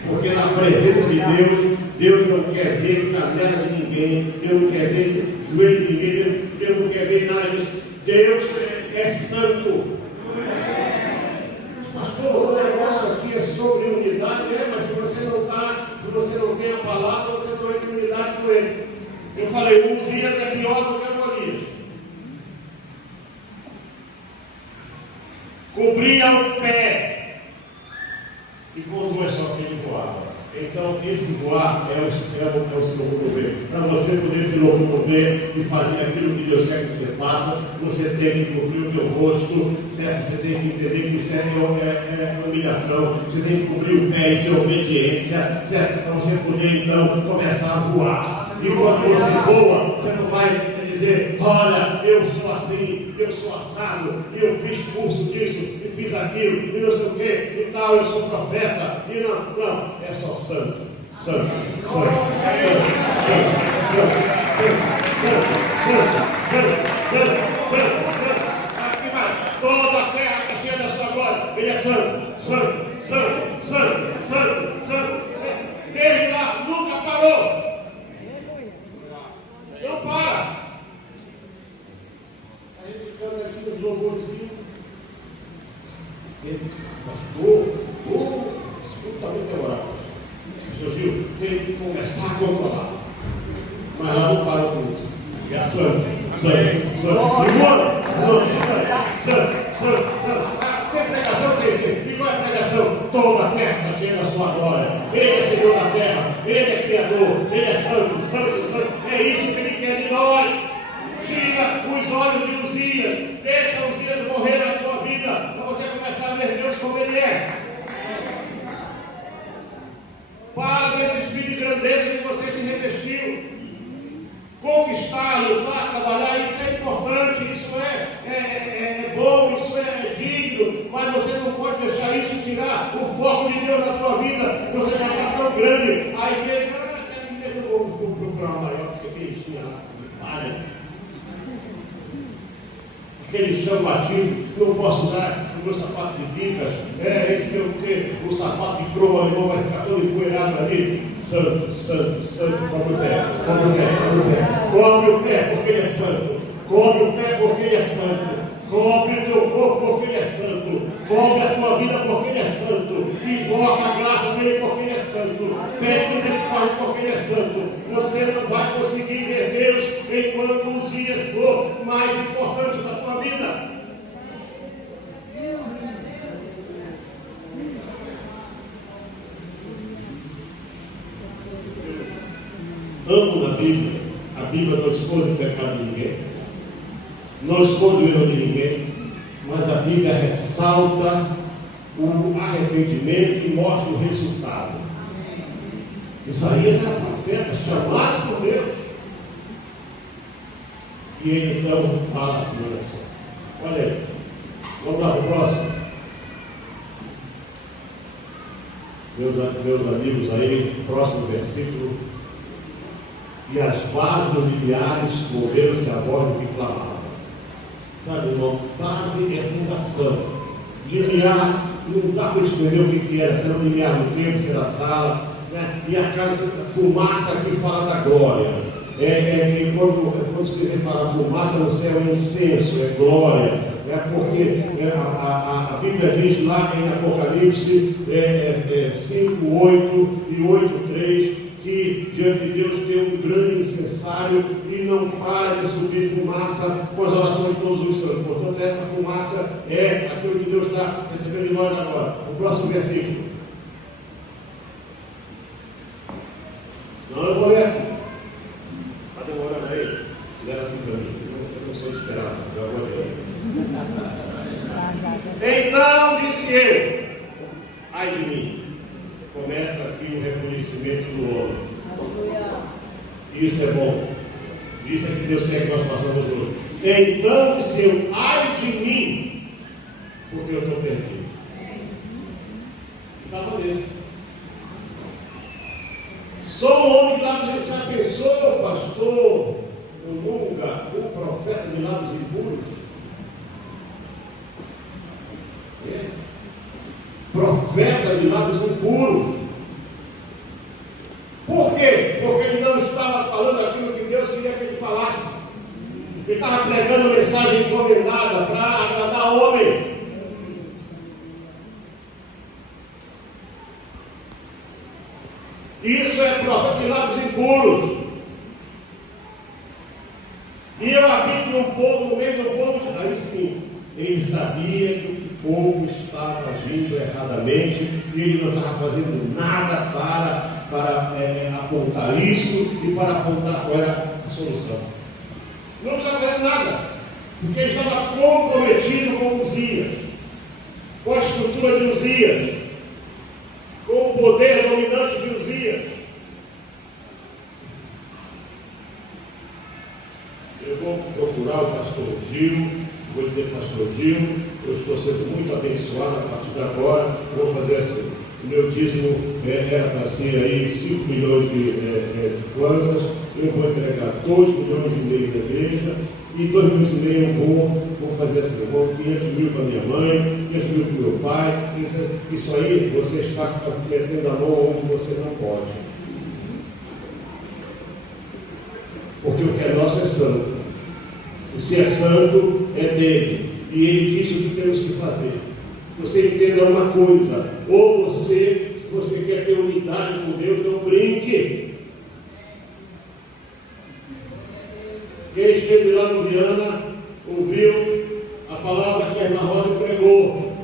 Porque na presença de Deus, Deus não quer ver canela de ninguém, Deus não quer ver joelho de ninguém, Deus não quer ver nada disso. Deus é santo. Pastor, o negócio aqui é sobre unidade, mas se você não tem a palavra, você não entra em unidade com ele. Eu falei, o Uzias é pior do que o Golias. Cobria o pé. E com duas só que ele voava. Então, esse voar é o se locomover. Para você poder se locomover e fazer aquilo que Deus quer que você faça, você tem que cobrir o teu rosto, certo? Você tem que entender que isso é humilhação. Você tem que cobrir o pé, isso é obediência, certo? Para você poder, então, começar a voar. E quando você voa, você não vai dizer, olha, eu sou assim, eu sou assado, eu fiz curso disso, e fiz aquilo, e não sei o que, e tal, eu sou profeta, e não, é só santo, santo, santo, santo, aqui vai, toda a terra está cheia da sua glória, ele é santo, desde lá, nunca parou. Não para. A gente canta aqui nos louvorzinhos. Pastor, escuta muito orar. Seu Gil, tem que começar a controlar. Mas lá não para o culto. É santo. Tem pregação, tem sim. E qual é a pregação? Toda a terra está cheia da sua glória. Ele é Senhor da terra. Ele é Criador. Ele é santo. É isso que Ele quer de nós. Tira os olhos de Uzias. Deixa Uzias morrer na tua vida. Para você começar a ver Deus como Ele é. Para desse espírito de grandeza que você se revestiu. Conquistar, lutar, trabalhar, isso é importante, isso é bom, isso é digno, mas você não pode deixar isso tirar o foco de Deus na tua vida. Você já está tão grande, a igreja, eu vou procurar uma maior, porque aquele tinha lá, palha, aquele chão batido, não posso usar o meu sapato de bicas, esse meu o sapato de croa alemão vai ficar todo empoeirado ali. Santo, cobre o pé, cobre o pé porque Ele é santo, cobre o pé porque Ele é santo, cobre o teu corpo porque Ele é santo, cobre a tua vida porque Ele é santo, invoca a graça dEle porque Ele é santo, pede misericórdia porque Ele é santo. Você não vai conseguir ver Deus enquanto os dias for mais importante da tua vida. Amo na Bíblia. A Bíblia não esconde o pecado de ninguém, não esconde o erro de ninguém, mas a Bíblia ressalta o arrependimento e mostra o resultado. Isaías era profeta, chamado por Deus, e ele então fala assim: olha aí, vamos lá para o próximo. Meus amigos aí, próximo versículo. E as bases dos limiares moveram-se a voz do que clamava. Sabe, irmão, base é fundação. Limiar, não dá para entender o que era, se era um limiar no templo, se era a sala, né? E a casa, fumaça aqui fala da glória. Quando você fala fumaça no céu, é incenso, é glória. Porque a Bíblia diz lá em Apocalipse 5, 8 e 8, 3, que diante de Deus tem um grande incensário e não para de subir fumaça com as orações de todos os santos. Portanto, essa fumaça é aquilo que Deus está recebendo de nós agora. O próximo versículo. Senão eu vou ler aqui. Está demorando aí? Fizeram assim para mim. Eu não sou esperado. Eu vou ler. Então disse eu: ai de mim. Começa aqui o reconhecimento do homem. Isso é bom. Isso é que Deus quer que nós façamos hoje. Então disse eu: ai de mim, porque eu estou perdido. Estava mesmo. Sou um homem que lá, já pensou, pastor? o profeta de lábios impuros? Profeta de lábios impuros. Por quê? Porque ele não estava falando aquilo que Deus queria que ele falasse. Ele estava pregando mensagem encomendada para agradar o homem. Isso é profeta de lábios impuros. E eu habito no meio do povo. Aí sim, ele sabia que o povo estava agindo erradamente e ele não estava fazendo nada para apontar isso e para apontar qual era a solução. Não estava fazendo nada, porque ele estava comprometido com Uzias, com a estrutura de Uzias, com o poder dominante de Uzias. Eu vou procurar o pastor Gil, vou dizer, pastor Gil, eu estou sendo muito abençoado a partir de agora, vou fazer assim. O meu dízimo era para ser aí 5 milhões de kwanzas, eu vou entregar 2 milhões e meio da igreja, e 2 milhões e meio eu vou fazer assim, eu vou 500 mil para minha mãe, 500 mil para o meu pai. Isso aí você está metendo a mão onde você não pode. Porque o que é nosso é santo. O se é santo é dele. E ele diz o que temos que fazer. Você entenda uma coisa, ou você, se você quer ter unidade com Deus, não brinque. Quem esteve lá no Viana, ouviu a palavra que a irmã Rosa pregou.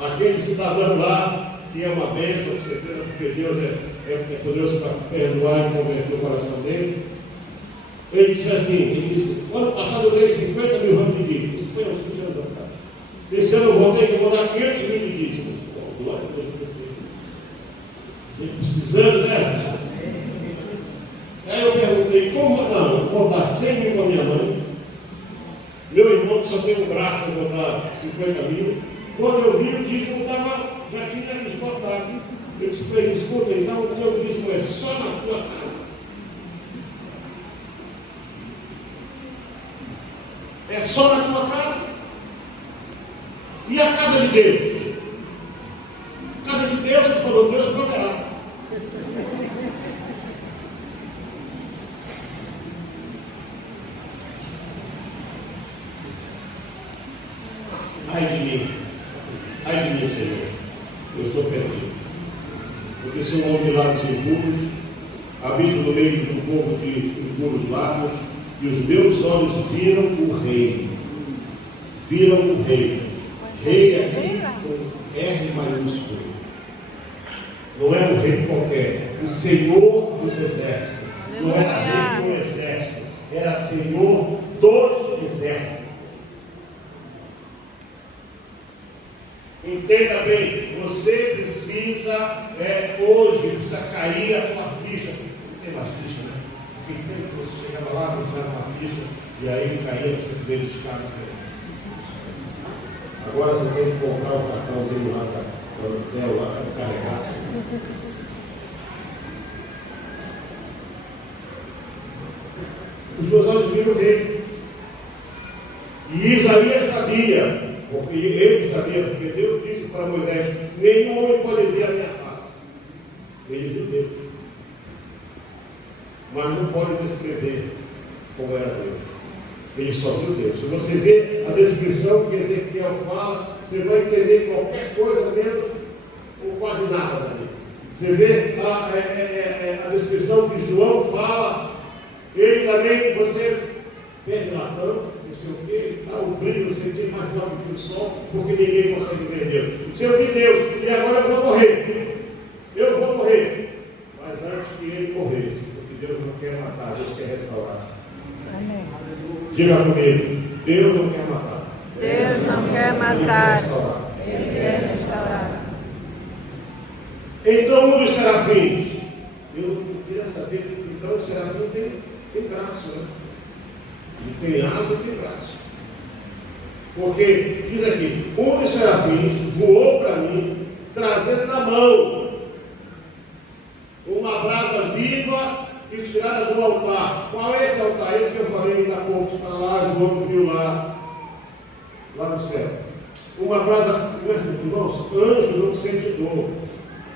Aquele cidadão lá, que é uma bênção, com certeza, porque Deus é poderoso para perdoar e converter o coração dele. Ele disse assim, ele disse, ano passado eu dei 50 mil ramos de dízimo. Isso foi há uns 20 anos atrás. Esse ano eu voltei que eu vou dar 500 mil de dízimo. Glória a Deus. Ele precisando, né? Aí eu perguntei, como não? Eu vou dar 100 mil para minha mãe. Meu irmão que só tem um braço, eu vou dar 50 mil. Quando eu vi o dízimo, já tinha esgotado. Eu disse para ele, escuta, então o teu dízimo é só na tua casa. É só na tua casa. E a casa de Deus? A casa de Deus, ele falou, Deus proverá. Ai de mim, Senhor, eu estou perdido. Porque sou um homem de lábios impuros, habito no meio do povo de impuros lábios, e os meus olhos viram o Rei. Viram o Rei. Rei aqui com R maiúsculo. Não é um rei qualquer. O Senhor dos exércitos. Não era rei de um exército. Era Senhor dos exércitos. Entenda bem, você precisa, hoje, precisa cair a tua ficha. Tem mais ficha, né? Porque tem que você chegava lá, não faz uma ficha, e aí caía, você veio buscar na frente. Agora você tem que comprar o cartãozinho lá para o hotel, lá para carregar. Os meus olhos viram o rei. E Isaías sabia. Porque ele sabia, porque Deus disse para Moisés, nenhum homem pode ver a minha face. Ele viu Deus. Mas não pode descrever como era Deus. Ele só viu Deus. Se você vê a descrição que Ezequiel fala, você vai entender qualquer coisa menos ou quase nada dali. Você vê a descrição que João fala, ele também, você perde latão, não sei o quê, o brilho, não sei o quê, mais forte que o sol, porque ninguém consegue ver Deus. Se eu vi Deus, e agora eu vou morrer. Eu vou morrer. Mas antes que ele morresse, porque Deus não quer matar, Deus quer restaurar. Amém. Diga comigo, Deus não quer matar. Deus não quer matar. Ele quer restaurar. Então um dos serafins, eu queria saber, então o serafim tem braço, né? Ele tem asa e tem braço. Porque, diz aqui, um dos serafins voou para mim, trazendo na mão uma brasa viva que tirada do altar. altar. Qual é esse altar? Esse que eu falei ainda há pouco, está lá, João viu lá no céu. Uma brasa, irmãos, anjo não sente dor.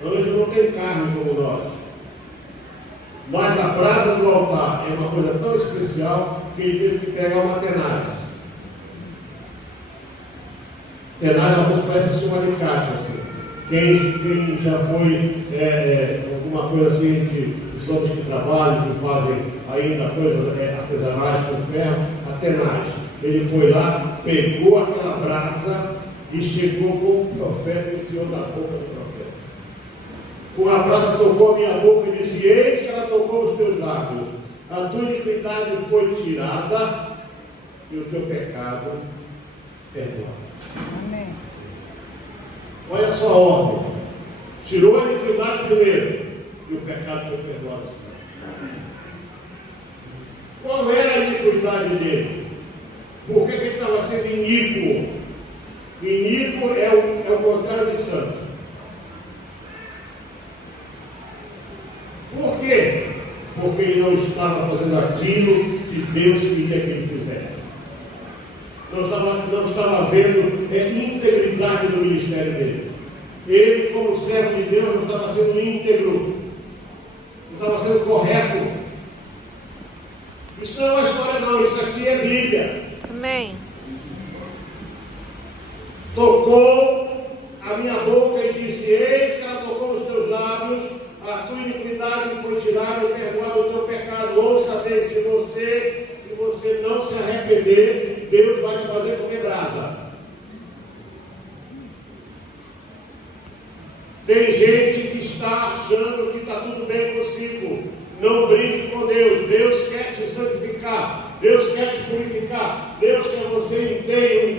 Anjo não tem carne como nós. Mas a brasa do altar é uma coisa tão especial que ele teve que pegar uma tenaz. Tenaz é uma coisa que parece assim um alicate, assim. Quem já foi alguma coisa assim de sobre de trabalho, que fazem ainda coisa artesanais com ferro, a tenaz. Ele foi lá, pegou aquela brasa e chegou com o profeta e enfiou na boca do profeta. Com a brasa tocou a minha boca e disse: eis que ela tocou os teus lábios. A tua iniquidade foi tirada e o teu pecado perdoado. Amém. Olha só a ordem. Tirou a iniquidade primeiro e o pecado foi perdoado. Qual era a iniquidade dele? Por que ele estava sendo iníquo? Iníquo é o contrário de santo. Por quê? Porque ele não estava fazendo aquilo que Deus queria que ele fizesse. Não estava havendo integridade no ministério dele. Ele, como servo de Deus, não estava sendo íntegro, não estava sendo correto. Isso não é uma história, não, isso aqui é Bíblia. Amém. Tocou a minha boca e disse: eis que ela tocou os teus lábios, a tua iniquidade foi tirada e perdoado o teu pecado. Ouça bem, se você não se arrepender, Deus vai te fazer comer brasa. Tem gente que está achando que está tudo bem consigo. Não brinque com Deus. Deus quer te santificar. Deus quer te purificar. Deus quer você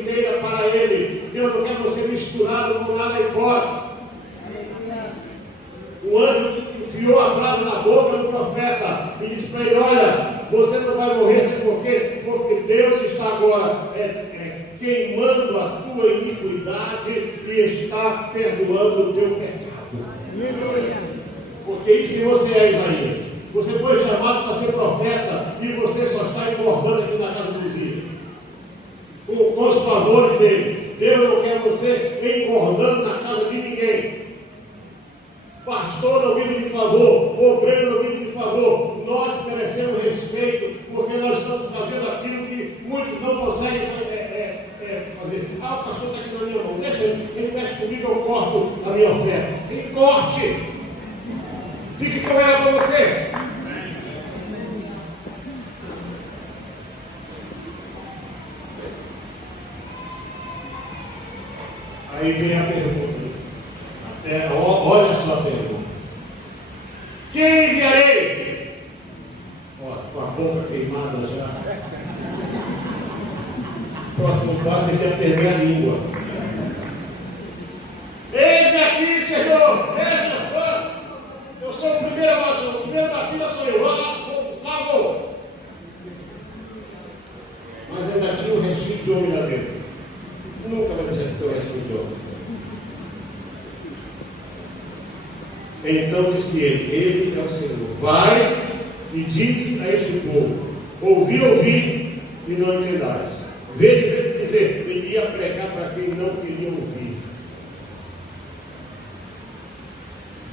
inteira para Ele. Deus não quer você misturado com nada aí fora. O anjo enfiou a brasa na boca do profeta e disse para ele: olha, você não vai morrer, sabe por quê? Porque Deus está agora queimando a tua iniquidade e está perdoando o teu pecado. Aleluia. Porque isso que você é, Isaías. Você foi chamado para ser profeta e você só está engordando aqui na casa do Uzias. Com os favores dele. Deus não quer você engordando na casa de ninguém. Pastor não vive de favor, obreiro não vive de favor. Nós merecemos respeito porque nós estamos fazendo aquilo que muitos não conseguem fazer. O pastor está aqui na minha mão, deixa ele mexe comigo, eu corto a minha oferta. Ele corte, fique com ela para você. Aí vem a pergunta. Olha só a pergunta. Quem enviarei? Com a boca queimada já. Próximo passo é que perder a língua. Eis-me aqui, Senhor. Eu sou o primeiro da fila, sou eu. Lá vou. Mas ainda tinha um restinho de homem lá dentro. Nunca vai dizer que tem um restinho de homem. Então disse ele é o Senhor: vai e diz a este povo: ouvi e não entendais. Quer dizer, ele ia pregar para quem não queria ouvir.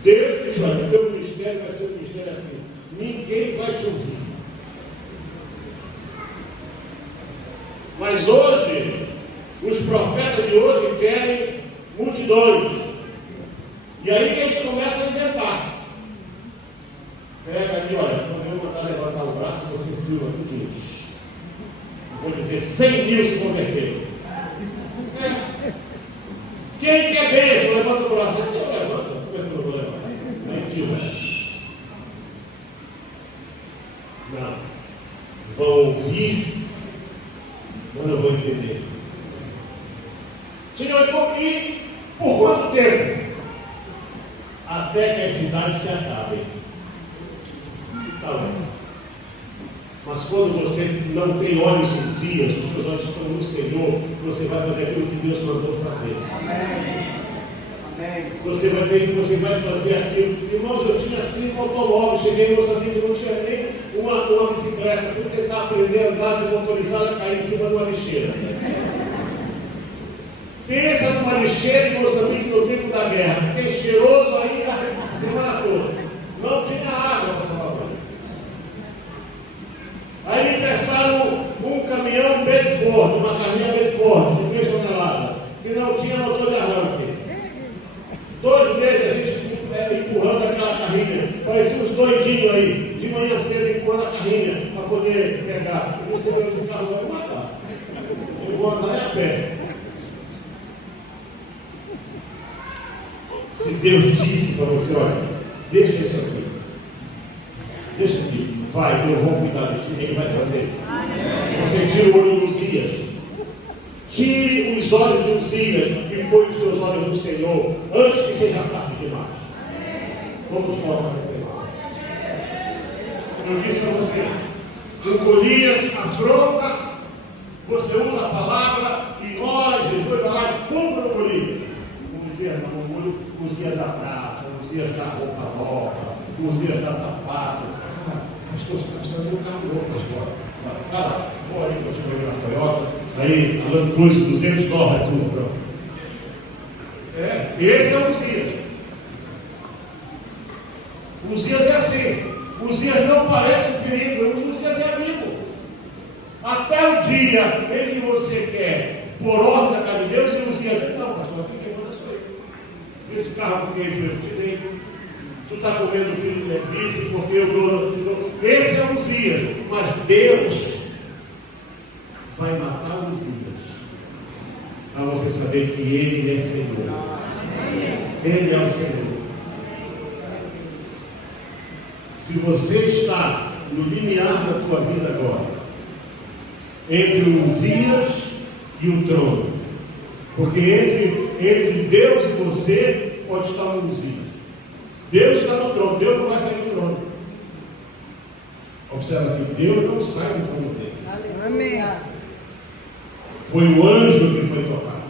Deus diz: olha, o teu ministério vai ser um ministério assim, ninguém vai te ouvir. Mas hoje, os profetas de hoje querem multidões. E aí eles começam a inventar. Pega ali, olha, quando eu mandar levantar o braço, você filma tudinho. Vou dizer, 100 mil se converteram. Quem quer bênção, levanta o braço. Eu levanto, como é que eu vou levantar? Aí filma. Não. Vão ouvir, mas não vão entender. Senhor, e por quanto tempo? Até que as cidades se acabem. Talvez. Mas quando você não tem olhos nos dias, os seus olhos estão no Senhor, você vai fazer aquilo que Deus mandou fazer. Amém. Amém. Você vai fazer aquilo. Irmãos, eu tinha 5 automóveis, cheguei em Moçambique, não tinha nem uma bicicleta, fui tentar aprender a andar de motorizada e caí em cima de uma lixeira. Pensa numa lixeira em Moçambique no tempo da guerra. Fiquei cheiroso aí a semana toda. Não tinha água para tomar banho. Aí me emprestaram um caminhão Bedford, uma carrinha Bedford, de 3 toneladas, que não tinha motor de arranque. 2 meses a gente empurrando aquela carrinha. Parecia uns doidinhos aí, de manhã cedo empurrando a carrinha para poder pegar. Eu pensei, esse carro vai me matar. Eu vou andar a pé. Se Deus disse para você, olha, deixa isso aqui. Deixa aqui. Vai, eu vou cuidar disso. Ele vai fazer. Você tira o olho de Uzias. Tire os olhos de Uzias e põe os seus olhos no Senhor antes que seja tarde demais. Vamos colocar aqui. Eu disse para você, o Golias afronta, você usa a palavra e ora, jejua e vai lá e compra o Golias. O Uzias abraça, o Uzias dá roupa nova, o Uzias dá sapato. Pastor, você está dando um carro novo, pastor. Cara, vou aí para o senhor na Toyota, aí, Land Cruiser 200 dólares, tudo pronto. Esse é o Uzias. O Uzias é assim. O Uzias não parece um perigo, o Uzias é amigo. Até o dia em que você quer, por ordem da casa de Deus, e o Uzias diz, não, pastor, aqui quem manda sou eu. Esse carro porque eu te dei. Tu está comendo bife porque eu dou. Esse é o Uzias. Mas Deus vai matar o Uzias para você saber que Ele é Senhor. Ele é o Senhor. Se você está no limiar da tua vida agora, entre o Uzias e o trono, porque entre Deus e você pode estar um Uzias. Deus está no trono, Deus não vai sair do trono. Observa que Deus não sai do trono dele. Amém. Foi o anjo que foi tocado.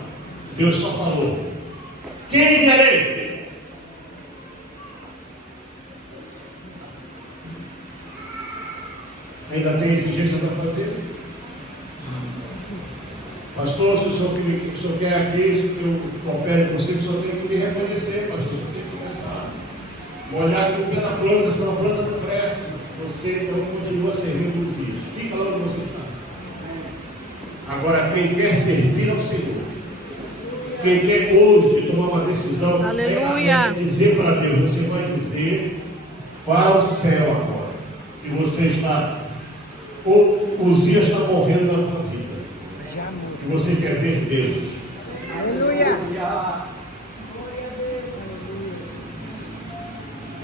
Deus só falou: quem enviarei? Ainda tem exigência para fazer? Pastor, se o senhor quer aqui, que eu coopere com você, o senhor tem que me reconhecer, pastor. O senhor tem que começar a olhar aqui o pé da planta, senão a planta não cresce. Você então continua servindo os filhos. Fica lá onde você está. Agora, quem quer servir ao Senhor, quem quer hoje tomar uma decisão, aleluia, é dizer para Deus, você vai dizer para o céu agora, que você está, ou Uzias está morrendo na tua vida, que você quer ver Deus. Aleluia.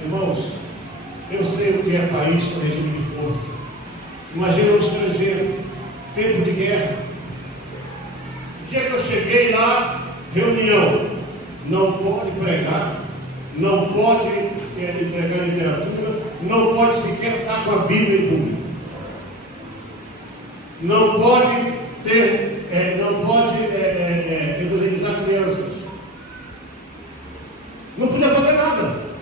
Irmãos, eu sei o que é país com regime de força. Imagina um estrangeiro, tempo de guerra. O dia que eu cheguei lá, reunião, não pode pregar, não pode entregar literatura, não pode sequer estar com a Bíblia em público. Não pode ter, não pode evangelizar crianças. Não podia fazer nada.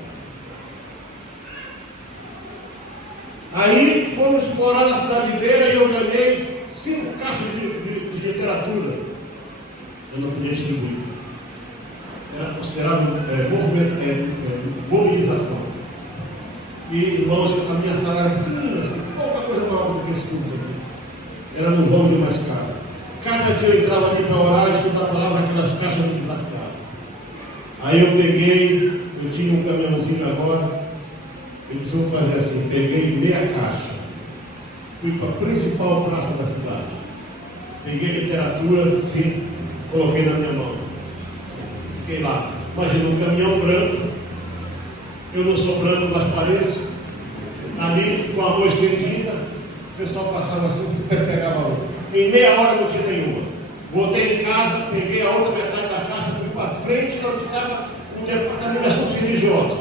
Aí fomos morar na cidade de Beira e eu ganhei 5 caixas de literatura. Eu não podia distribuir. Era considerado mobilização. E, irmãos, a minha sala era pequena, assim, pouca coisa maior do que esse culto aqui. Era no vão de mais caro. Cada dia eu entrava ali para orar e estudar a palavra, aquelas caixas de desafiado. Aí eu peguei, eu tinha um caminhãozinho agora. Eles vão fazer assim, peguei meia caixa, fui para a principal praça da cidade, peguei literatura, assim, coloquei na minha mão, assim, fiquei lá. Imagina um caminhão branco, eu não sou branco, mas pareço, ali com a mão estendida, o pessoal passava assim, pegava outra. Em meia hora não tinha nenhuma. Voltei em casa, peguei a outra metade da caixa, fui para frente, onde estava o departamento de assuntos religiosos.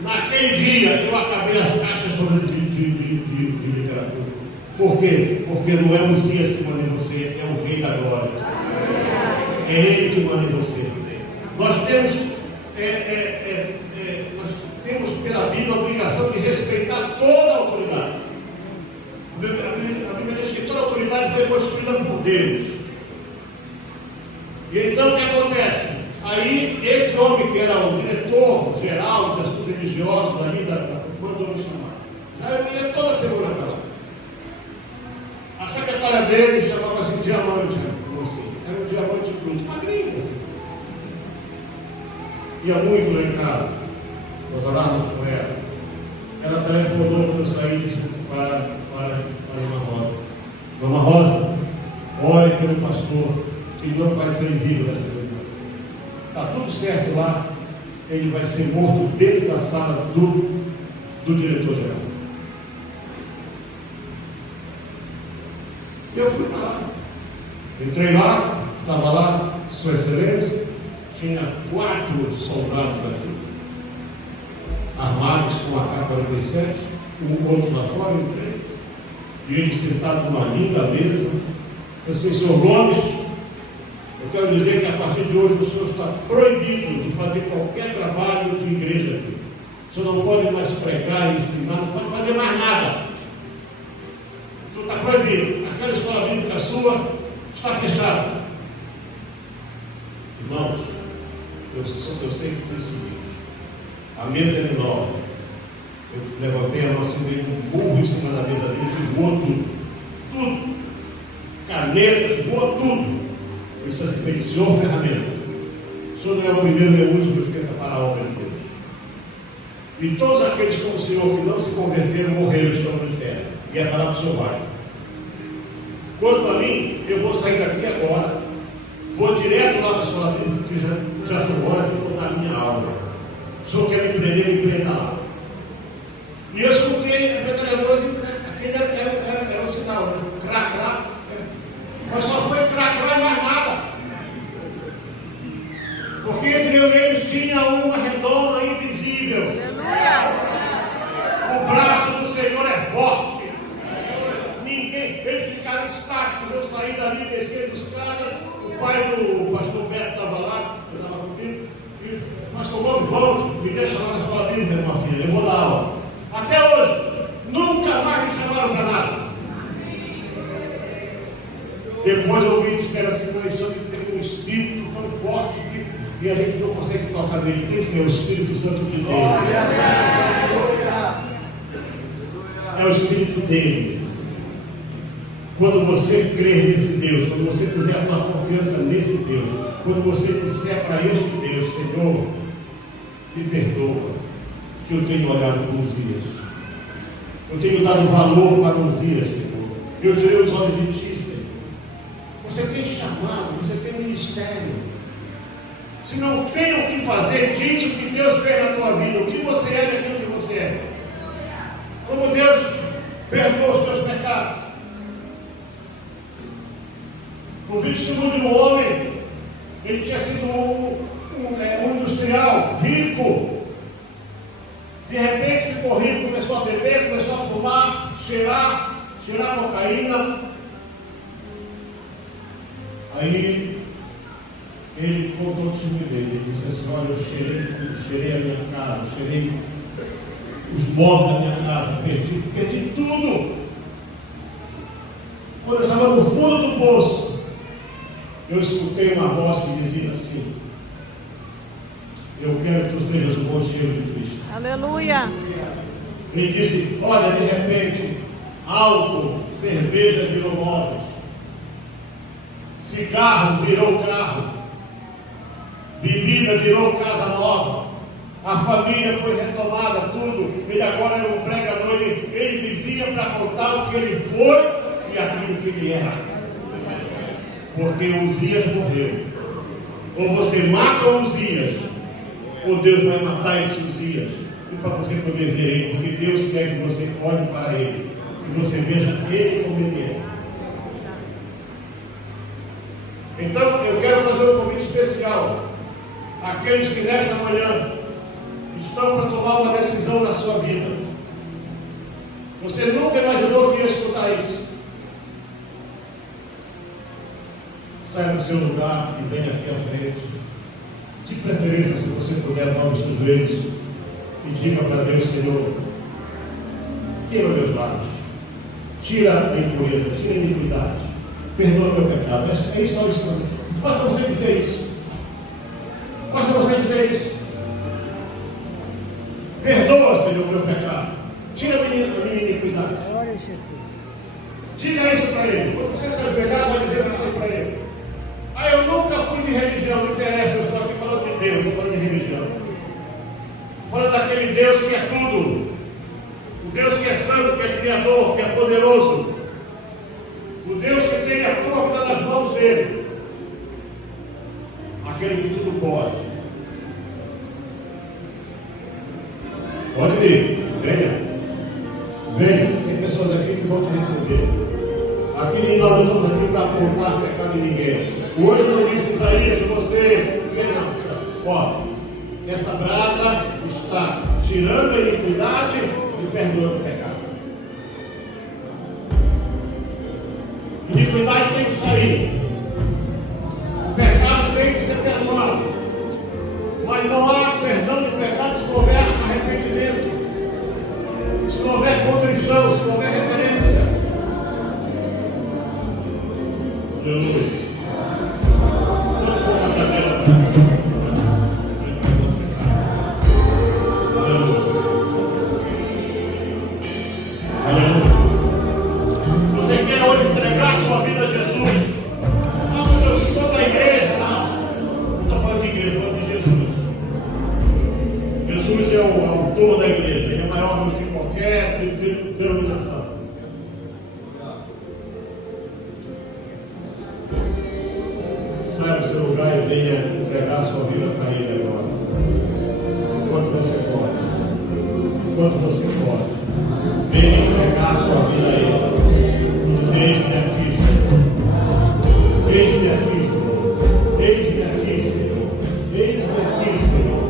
Naquele dia eu acabei as caixas de literatura. Por quê? Porque não é o Uzias que manda em você, é o Rei da Glória. É Ele que manda em você. Nós temos dada toda a autoridade. A Bíblia diz que toda a autoridade foi construída por Deus. E então o que acontece? Aí esse homem que era o diretor geral dos estudos religiosos ali, mandou me chamar. Aí eu ia toda semana para lá. A secretária dele chamava-se Diamante, assim. Era um diamante bruto, magrinho assim. Ia muito lá em casa, nós orávamos com ela. Ela telefonou quando eu saí e disse para a irmã Rosa: Irmã Rosa, ore pelo pastor, que não vai ser vivo dessa vez. Está tudo certo lá, ele vai ser morto dentro da sala do diretor-geral. Eu fui para lá, entrei lá, estava lá, Sua Excelência, tinha 4 soldados aqui, armados com a AK-47, um outro lá fora, entrei, e ele sentado numa linda mesa, disse assim: Senhor Gomes, eu quero dizer que a partir de hoje o senhor está proibido de fazer qualquer trabalho de igreja aqui. O senhor não pode mais pregar, ensinar, não pode fazer mais nada. O senhor está proibido. Aquela escola bíblica sua está fechada. Irmãos, eu sei que foi o seguinte: a mesa era enorme. Eu levantei a mão assim, dei um burro em cima da mesa dele, que voou tudo. Canetas, voou tudo. Eu disse assim: Senhor Ferramenta, o senhor não é o primeiro nem o último que tenta parar a obra de Deus. E todos aqueles como o senhor que não se converteram, morreram, estão no inferno. E é para lá que o senhor vai. Quanto a mim, eu vou sair daqui agora, vou direto lá para a escola dele, que já são horas, e vou dar a minha aula. O senhor quer me prender, me prenda lá. E eu escutei a metralhadora, aquele era o sinal, né? Crá. Mas só foi crá e mais nada. Porque entre eu e eles tinha uma redoma invisível. O braço do Senhor é forte. Ninguém, eles ficaram estáticos. Eu saí dali, desci as escadas. O pai do pastor Beto estava lá, eu estava comigo. E, pastor Gomes, vamos, me deixa lá na escola bíblica, minha filha, eu vou dar aula. Até hoje, nunca mais me chamaram para nada. Depois eu ouvi dizer assim: não, isso aqui tem um espírito tão forte que a gente não consegue tocar nele. Esse é o Espírito Santo de Deus. É o Espírito dele. Quando você crer nesse Deus, quando você puser a tua confiança nesse Deus, quando você disser para este Deus: Senhor, me perdoa, que eu tenho olhado para Uzias, eu tenho dado valor para Uzias, Senhor, eu tirei os olhos de ti, Senhor. Você tem chamado, você tem ministério. Se não tem o que fazer, diz o que Deus fez na tua vida, o que você é daquilo que você é. Como Deus perdoa os teus pecados. Ouvi testemunho de um homem, ele tinha sido um industrial rico. De repente ficou rico, começou a beber, começou a fumar, cheirar cocaína. Aí ele contou o testemunho dele. Ele disse assim: olha, eu cheirei a minha casa, cheirei os móveis da minha casa, perdi tudo. Quando eu estava no fundo do poço, eu escutei uma voz que dizia assim: eu quero que tu sejas o conselho de Cristo. Aleluia. Ele disse: olha, de repente, álcool, cerveja virou móveis, cigarro virou carro, bebida virou casa nova, a família foi retomada, tudo. Ele agora era um pregador, ele vivia para contar o que ele foi e aquilo que ele era. Porque Uzias morreu. Ou você mata Uzias, ou Deus vai matar esse Uzias. E para você poder ver ele, porque Deus quer que você olhe para ele e você veja ele como ele é. Então eu quero fazer um convite especial àqueles que nesta manhã estão para tomar uma decisão na sua vida. Você nunca imaginou que ia escutar isso. Saia do seu lugar e venha aqui à frente. De preferência, se você puder, dobre os seus joelhos e diga para Deus: Senhor, queima meus lábios, tira a impureza, tira a iniquidade, perdoa meu pecado. É isso, olha isso. Basta você dizer isso. Basta você dizer isso. Perdoa, Senhor, o meu pecado. Tira a minha iniquidade. Glória a Jesus. Diga isso para ele. Quando você se ajoelhar, vai dizer assim para ele. Eu nunca fui de religião, não interessa, eu estou aqui falando de Deus, não estou falando de religião. Falando daquele Deus que é tudo. O Deus que é santo, que é criador, que é poderoso. O Deus que tem a tua vida nas mãos dele. Aquele que tudo pode. Pode vir, venha. Venha. Tem pessoas aqui que vão te receber. Aqui nós não estamos aqui para apontar pecado de ninguém. Hoje não disse Isaías, você vem não. Ó, essa brasa está tirando a iniquidade e perdoando o pecado. Iniquidade tem que sair. O pecado tem que ser perdoado. Mas não há perdão de pecado se não houver arrependimento. Se não houver contrição, se não houver reverência. Aleluia. Você quer hoje entregar sua vida a Jesus? Não, eu sou da igreja. Não estou falando de igreja, estou falando de Jesus. Jesus é o autor da igreja. Ele é maior do que qualquer denominação. Saia do seu lugar e venha entregar sua vida para Ele agora. Enquanto você pode. Enquanto você pode. Venha entregar sua vida a Ele. Dizer: eis-me aqui, Senhor. Eis-me aqui, Senhor. Eis-me aqui, Senhor. Eis-me aqui, Senhor.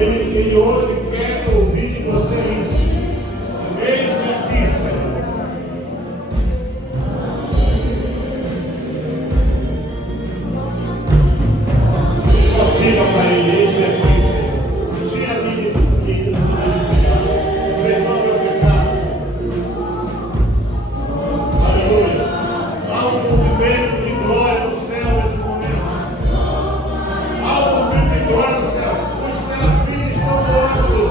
Ele hoje quer ouvir de você isso. Eis-me aqui, Senhor. Diga para Ele: eis-me aqui, Senhor. Tira a minha perdoa meu pecado. Aleluia. Há um movimento de glória no céu nesse momento. Há um movimento de glória no céu. Os serafins estão voando.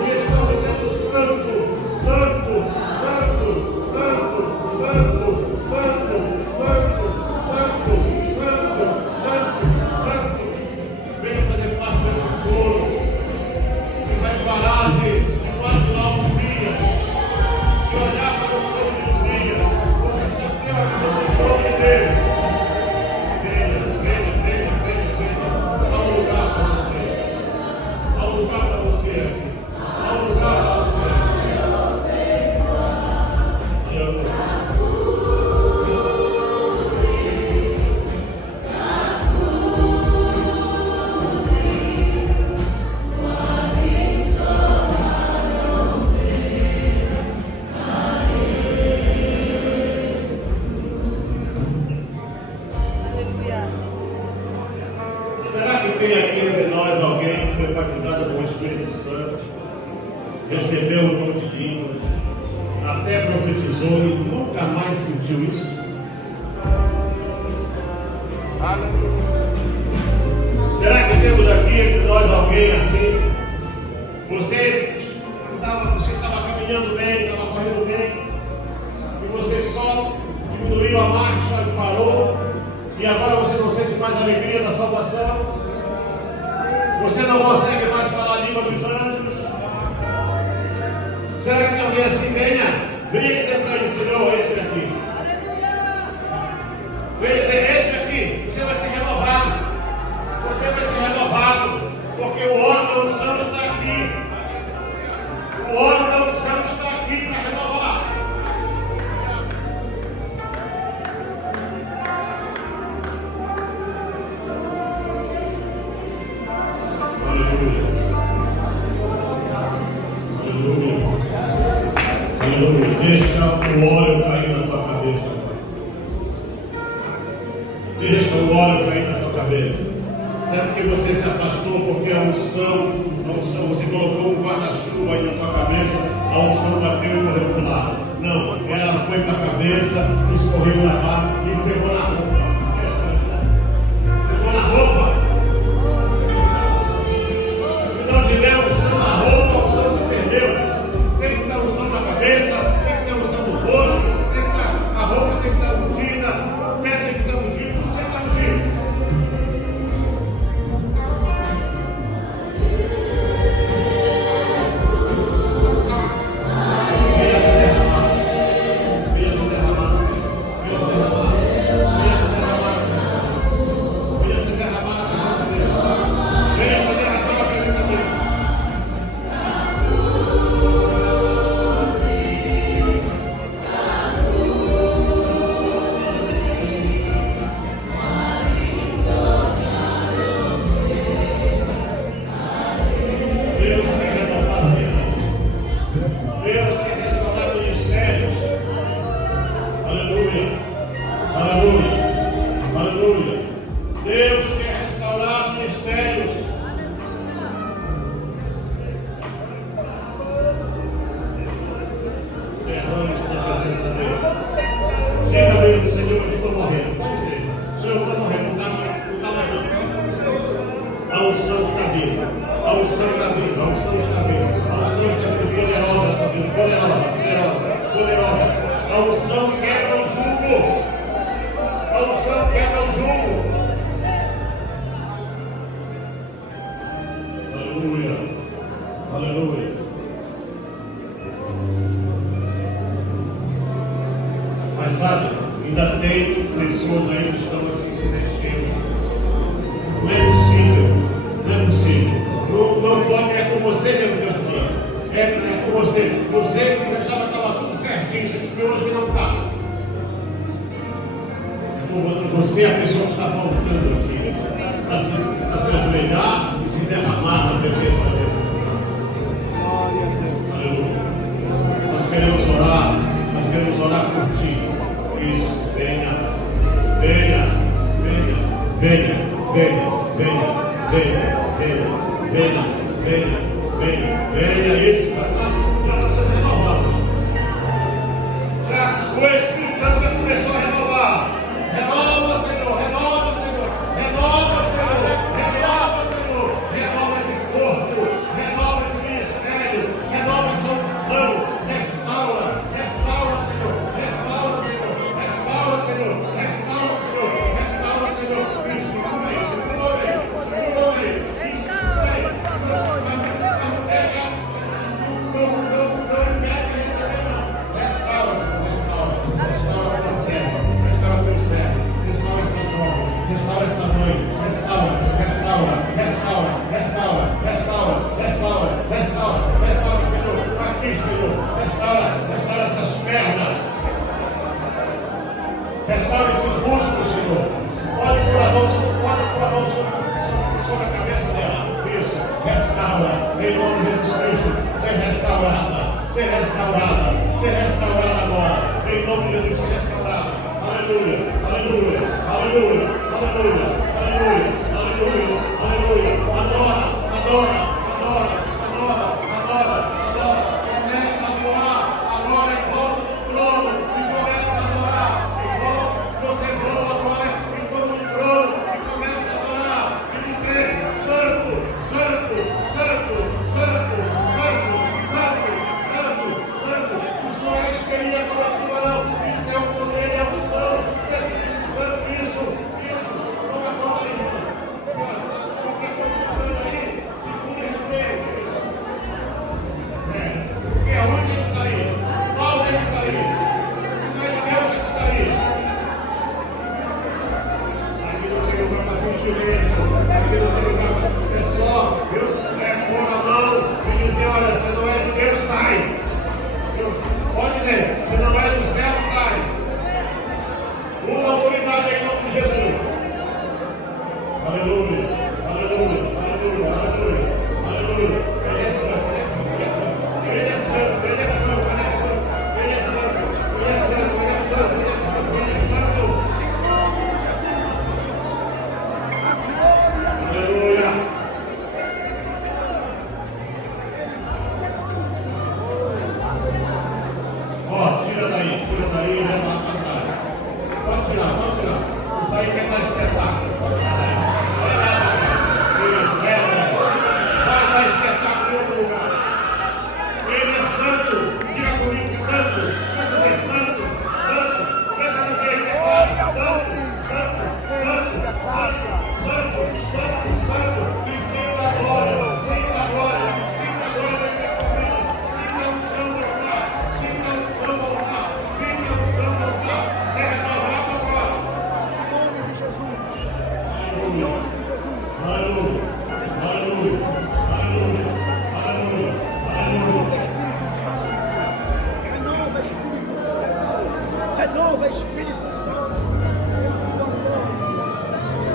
E eles estão dizendo: santo, santo, santo, santo, santo, santo, santo, santo, santo, santo, santo. Venha fazer parte desse coro que vai parar de imaginar o Uzias, de olhar para o povo de Uzias. Você já tem a visão do trono dele. Venha. Há um lugar para você. Há um lugar para você aqui. Há um lugar para você aqui. Aleluia. Será que tem aqui entre nós alguém que foi batizado com o Espírito Santo, recebeu o dom de línguas, até profetizou e nunca mais sentiu isso? Será que temos aqui entre nós alguém assim? Você estava caminhando bem, estava correndo bem, e você só diminuiu a marcha e parou, e agora você não sente mais a alegria da salvação? Você não consegue mais falar a língua dos anjos? Será que tem alguém assim? Venha dizer para ele: Senhor, eis-me aqui. Venha dizer: eis-me aqui. Você vai ser renovado. Você vai ser renovado, porque o órgão santo está aqui. O órgão santo está aqui para renovar. Aleluia. Aleluia. Aleluia. Deixa o óleo cair na tua cabeça. Deixa o óleo cair na tua cabeça. Sabe que você se afastou porque a unção, você colocou um guarda-chuva aí na tua cabeça a unção bateu e correu para o lado. Não, ela foi para a cabeça, escorreu lá e pegou na roupa. Pegou na roupa. Se não tiver unção na roupa, a unção se perdeu. Tem que estar unção na cabeça, tem que ter unção no rosto, tem que estar, a roupa tem que estar ungida, o pé tem que estar ungido, tudo tem que estar ungido. Você é a pessoa que está voltando aqui para se ajoelhar e se derramar na presença de Deus. Aleluia. Nós queremos orar por ti. Isso, venha, venha, venha, venha, venha, venha, venha, venha, venha, venha, venha, venha, isso, já está sendo renovado. Já o Espírito Santo já começou a renovar. Renova, Senhor, renova, Senhor, renova, Senhor, renova, Senhor, renova esse corpo, renova esse ministério, renova essa unção, restaura, restaura, Senhor, restaura, Senhor, restaura, Senhor, restaura, Senhor, restaura, Senhor, e segura aí, segura aí, segura aí, não deixa, não impede receber, não, restaura, Senhor, restaura, restaura a você. Restaura essa mãe, restaura, restaura, restaura, restaura, restaura, restaura, restaura, restaura, Senhor, aqui, Senhor, restaura, restaura essas pernas, restaura esses músculos, Senhor, pode pôr a mão sobre a cabeça dela, isso, restaura, em nome de Jesus Cristo, ser restaurada, ser restaurada, ser restaurada agora, em nome de Jesus, ser restaurada, aleluia, aleluia, aleluia. Aleluia, aleluia, aleluia, aleluia. Adora, adora, adora, adora, adora, adora. Começa a voar agora em volta do trono e começa a adorar. Igual você voa agora em torno do trono e começa a adorar e dizer: Santo, Santo, Santo, Santo, Santo, Santo, Santo, Santo. Os não é experiência coletiva, não. Isso é o poder e a unção. Isso. renova, Espírito Santo, com amor,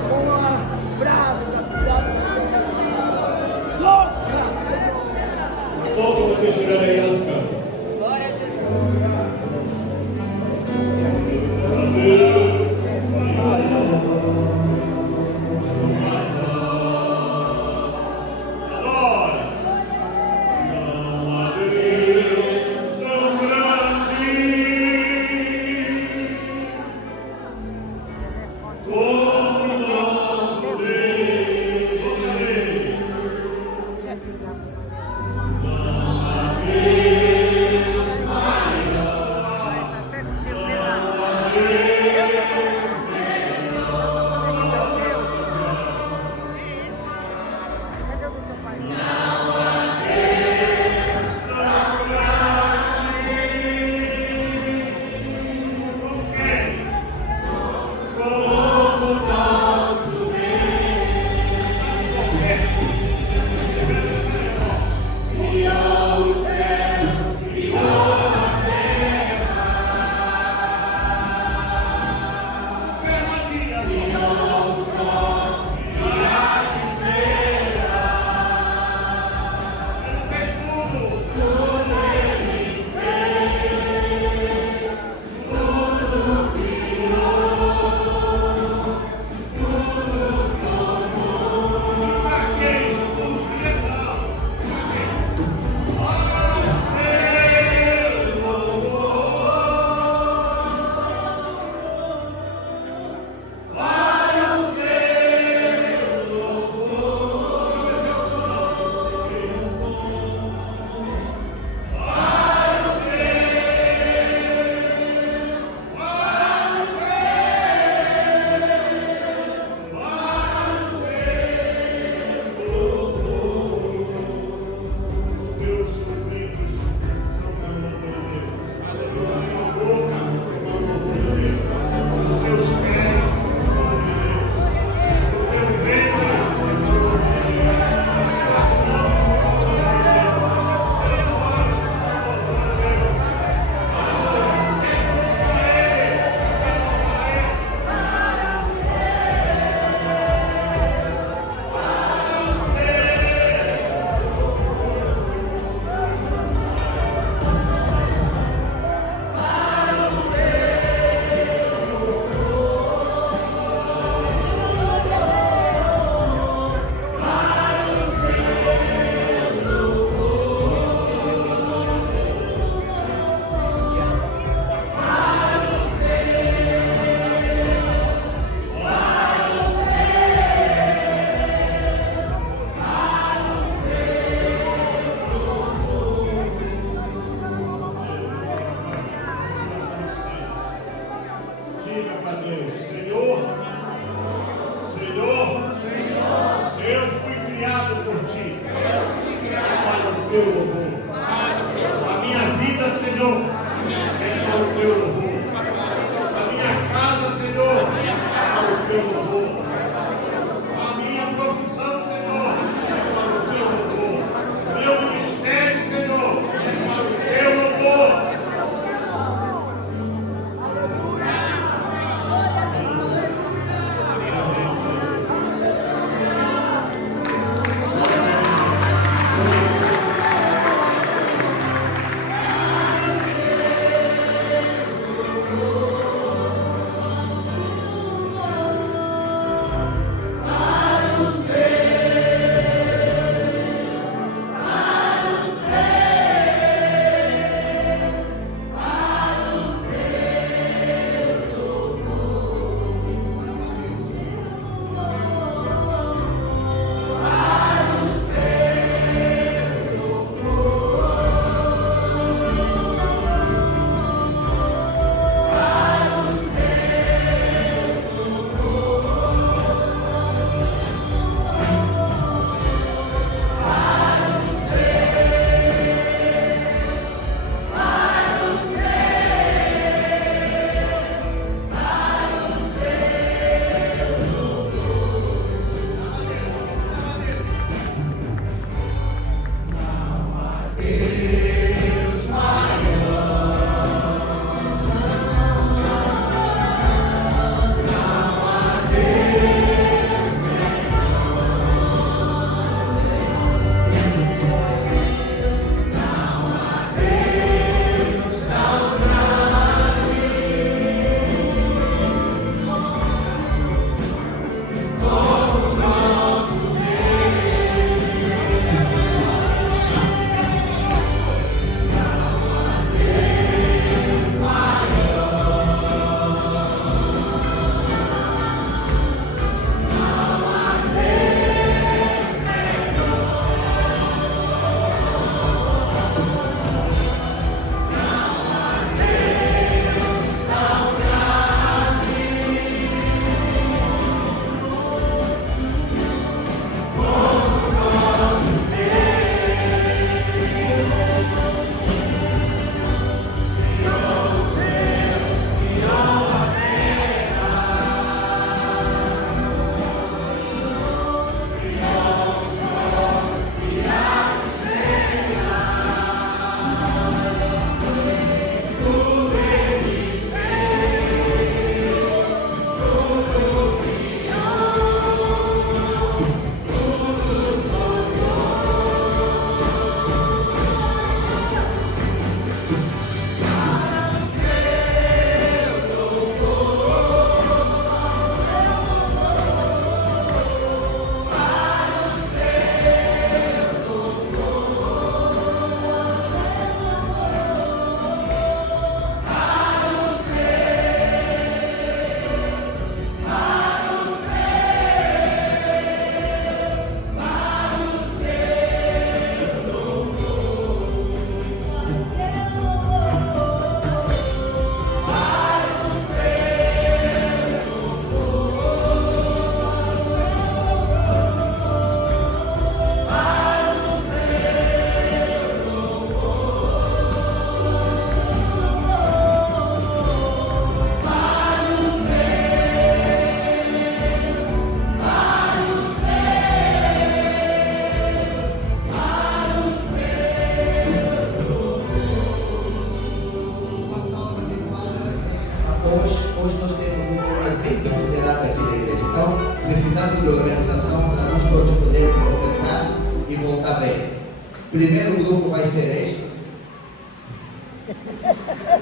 com a graça, toca, Senhor. Pouco você estiver aí, elas cantam. Glória a Jesus. Amém.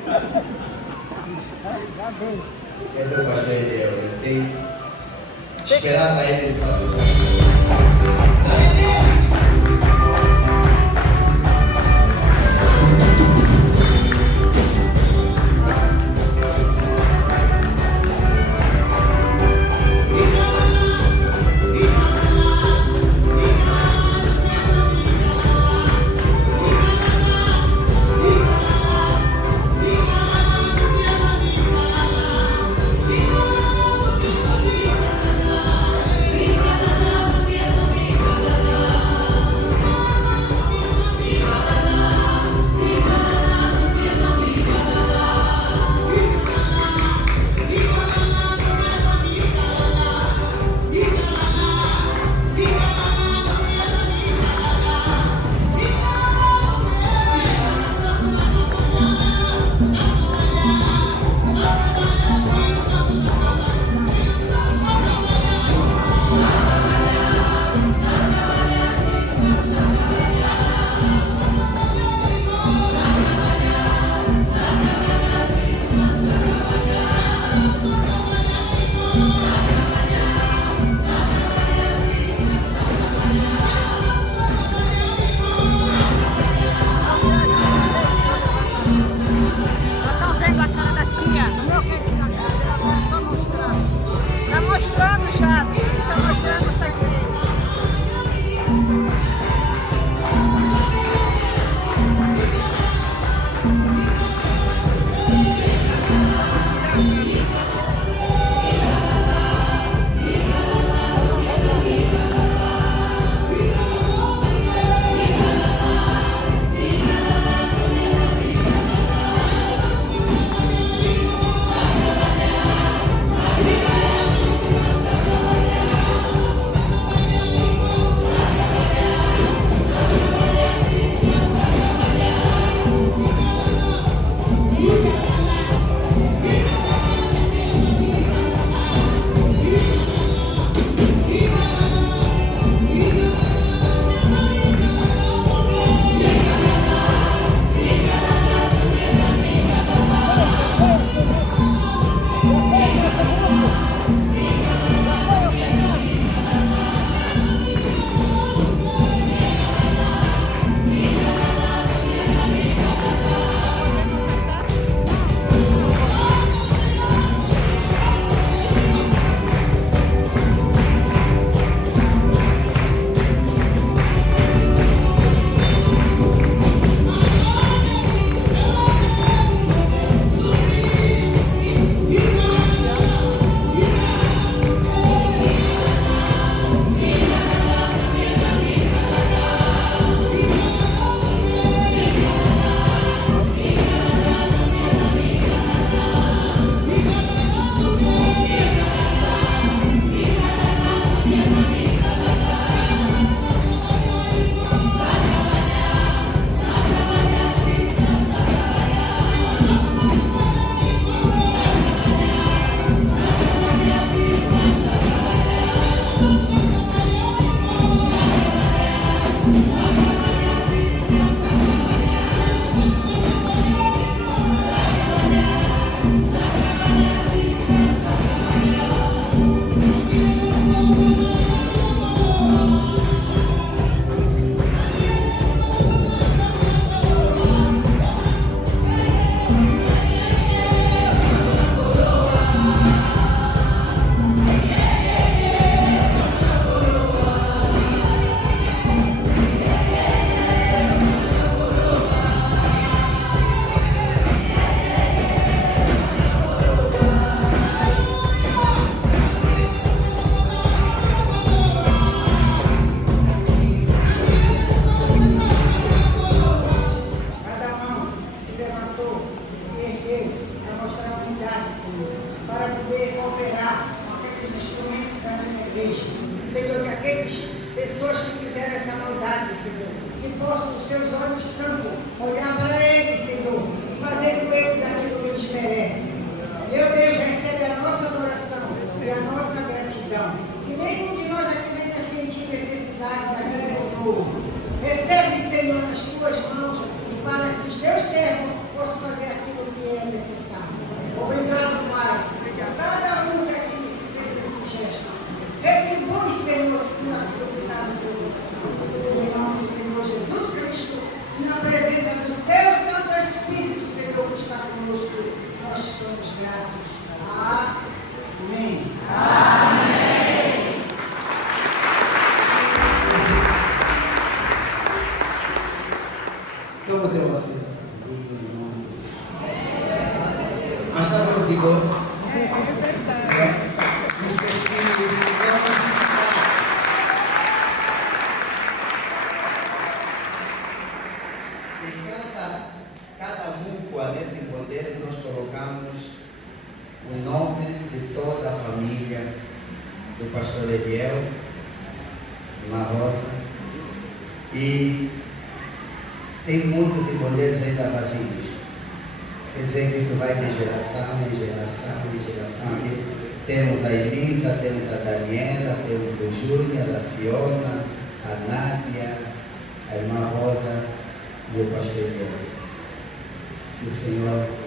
Já vem. Então, pastor Eliel, ele tem que esperar para ele fazer. Estão vendo a cara da tia? Não quer tirar a cara dela agora, só mostrando. Está mostrando já, está mostrando o segredo. Senhor, que aquelas pessoas que fizeram essa maldade, Senhor, que possam os seus olhos santos olhar para eles, Senhor, e fazer com eles aquilo que eles merecem. Meu Deus, recebe a nossa adoração e a nossa gratidão. Que nenhum de nós aqui venha sentir necessidade daquilo novo. Recebe, Senhor, nas tuas mãos e para que os teus servos possam fazer aquilo que é no seu coração. Em nome do Senhor Jesus Cristo, e na presença do teu Santo Espírito, Senhor, que está conosco, nós somos gratos. Amém. Amém. Toma teu assento. Mas está no vigor. E cada mútua nesse encontro nós colocamos o nome de toda a família do pastor Ediel, Irmã Rosa, e tem muitos encontros ainda vazios. Você vê que isso vai de geração em geração em geração. Aqui temos a Elisa, temos a Daniela, temos o Júnior, a Fiona, a Nádia, a Irmã Rosa e o pastor Ediel. Que o Senhor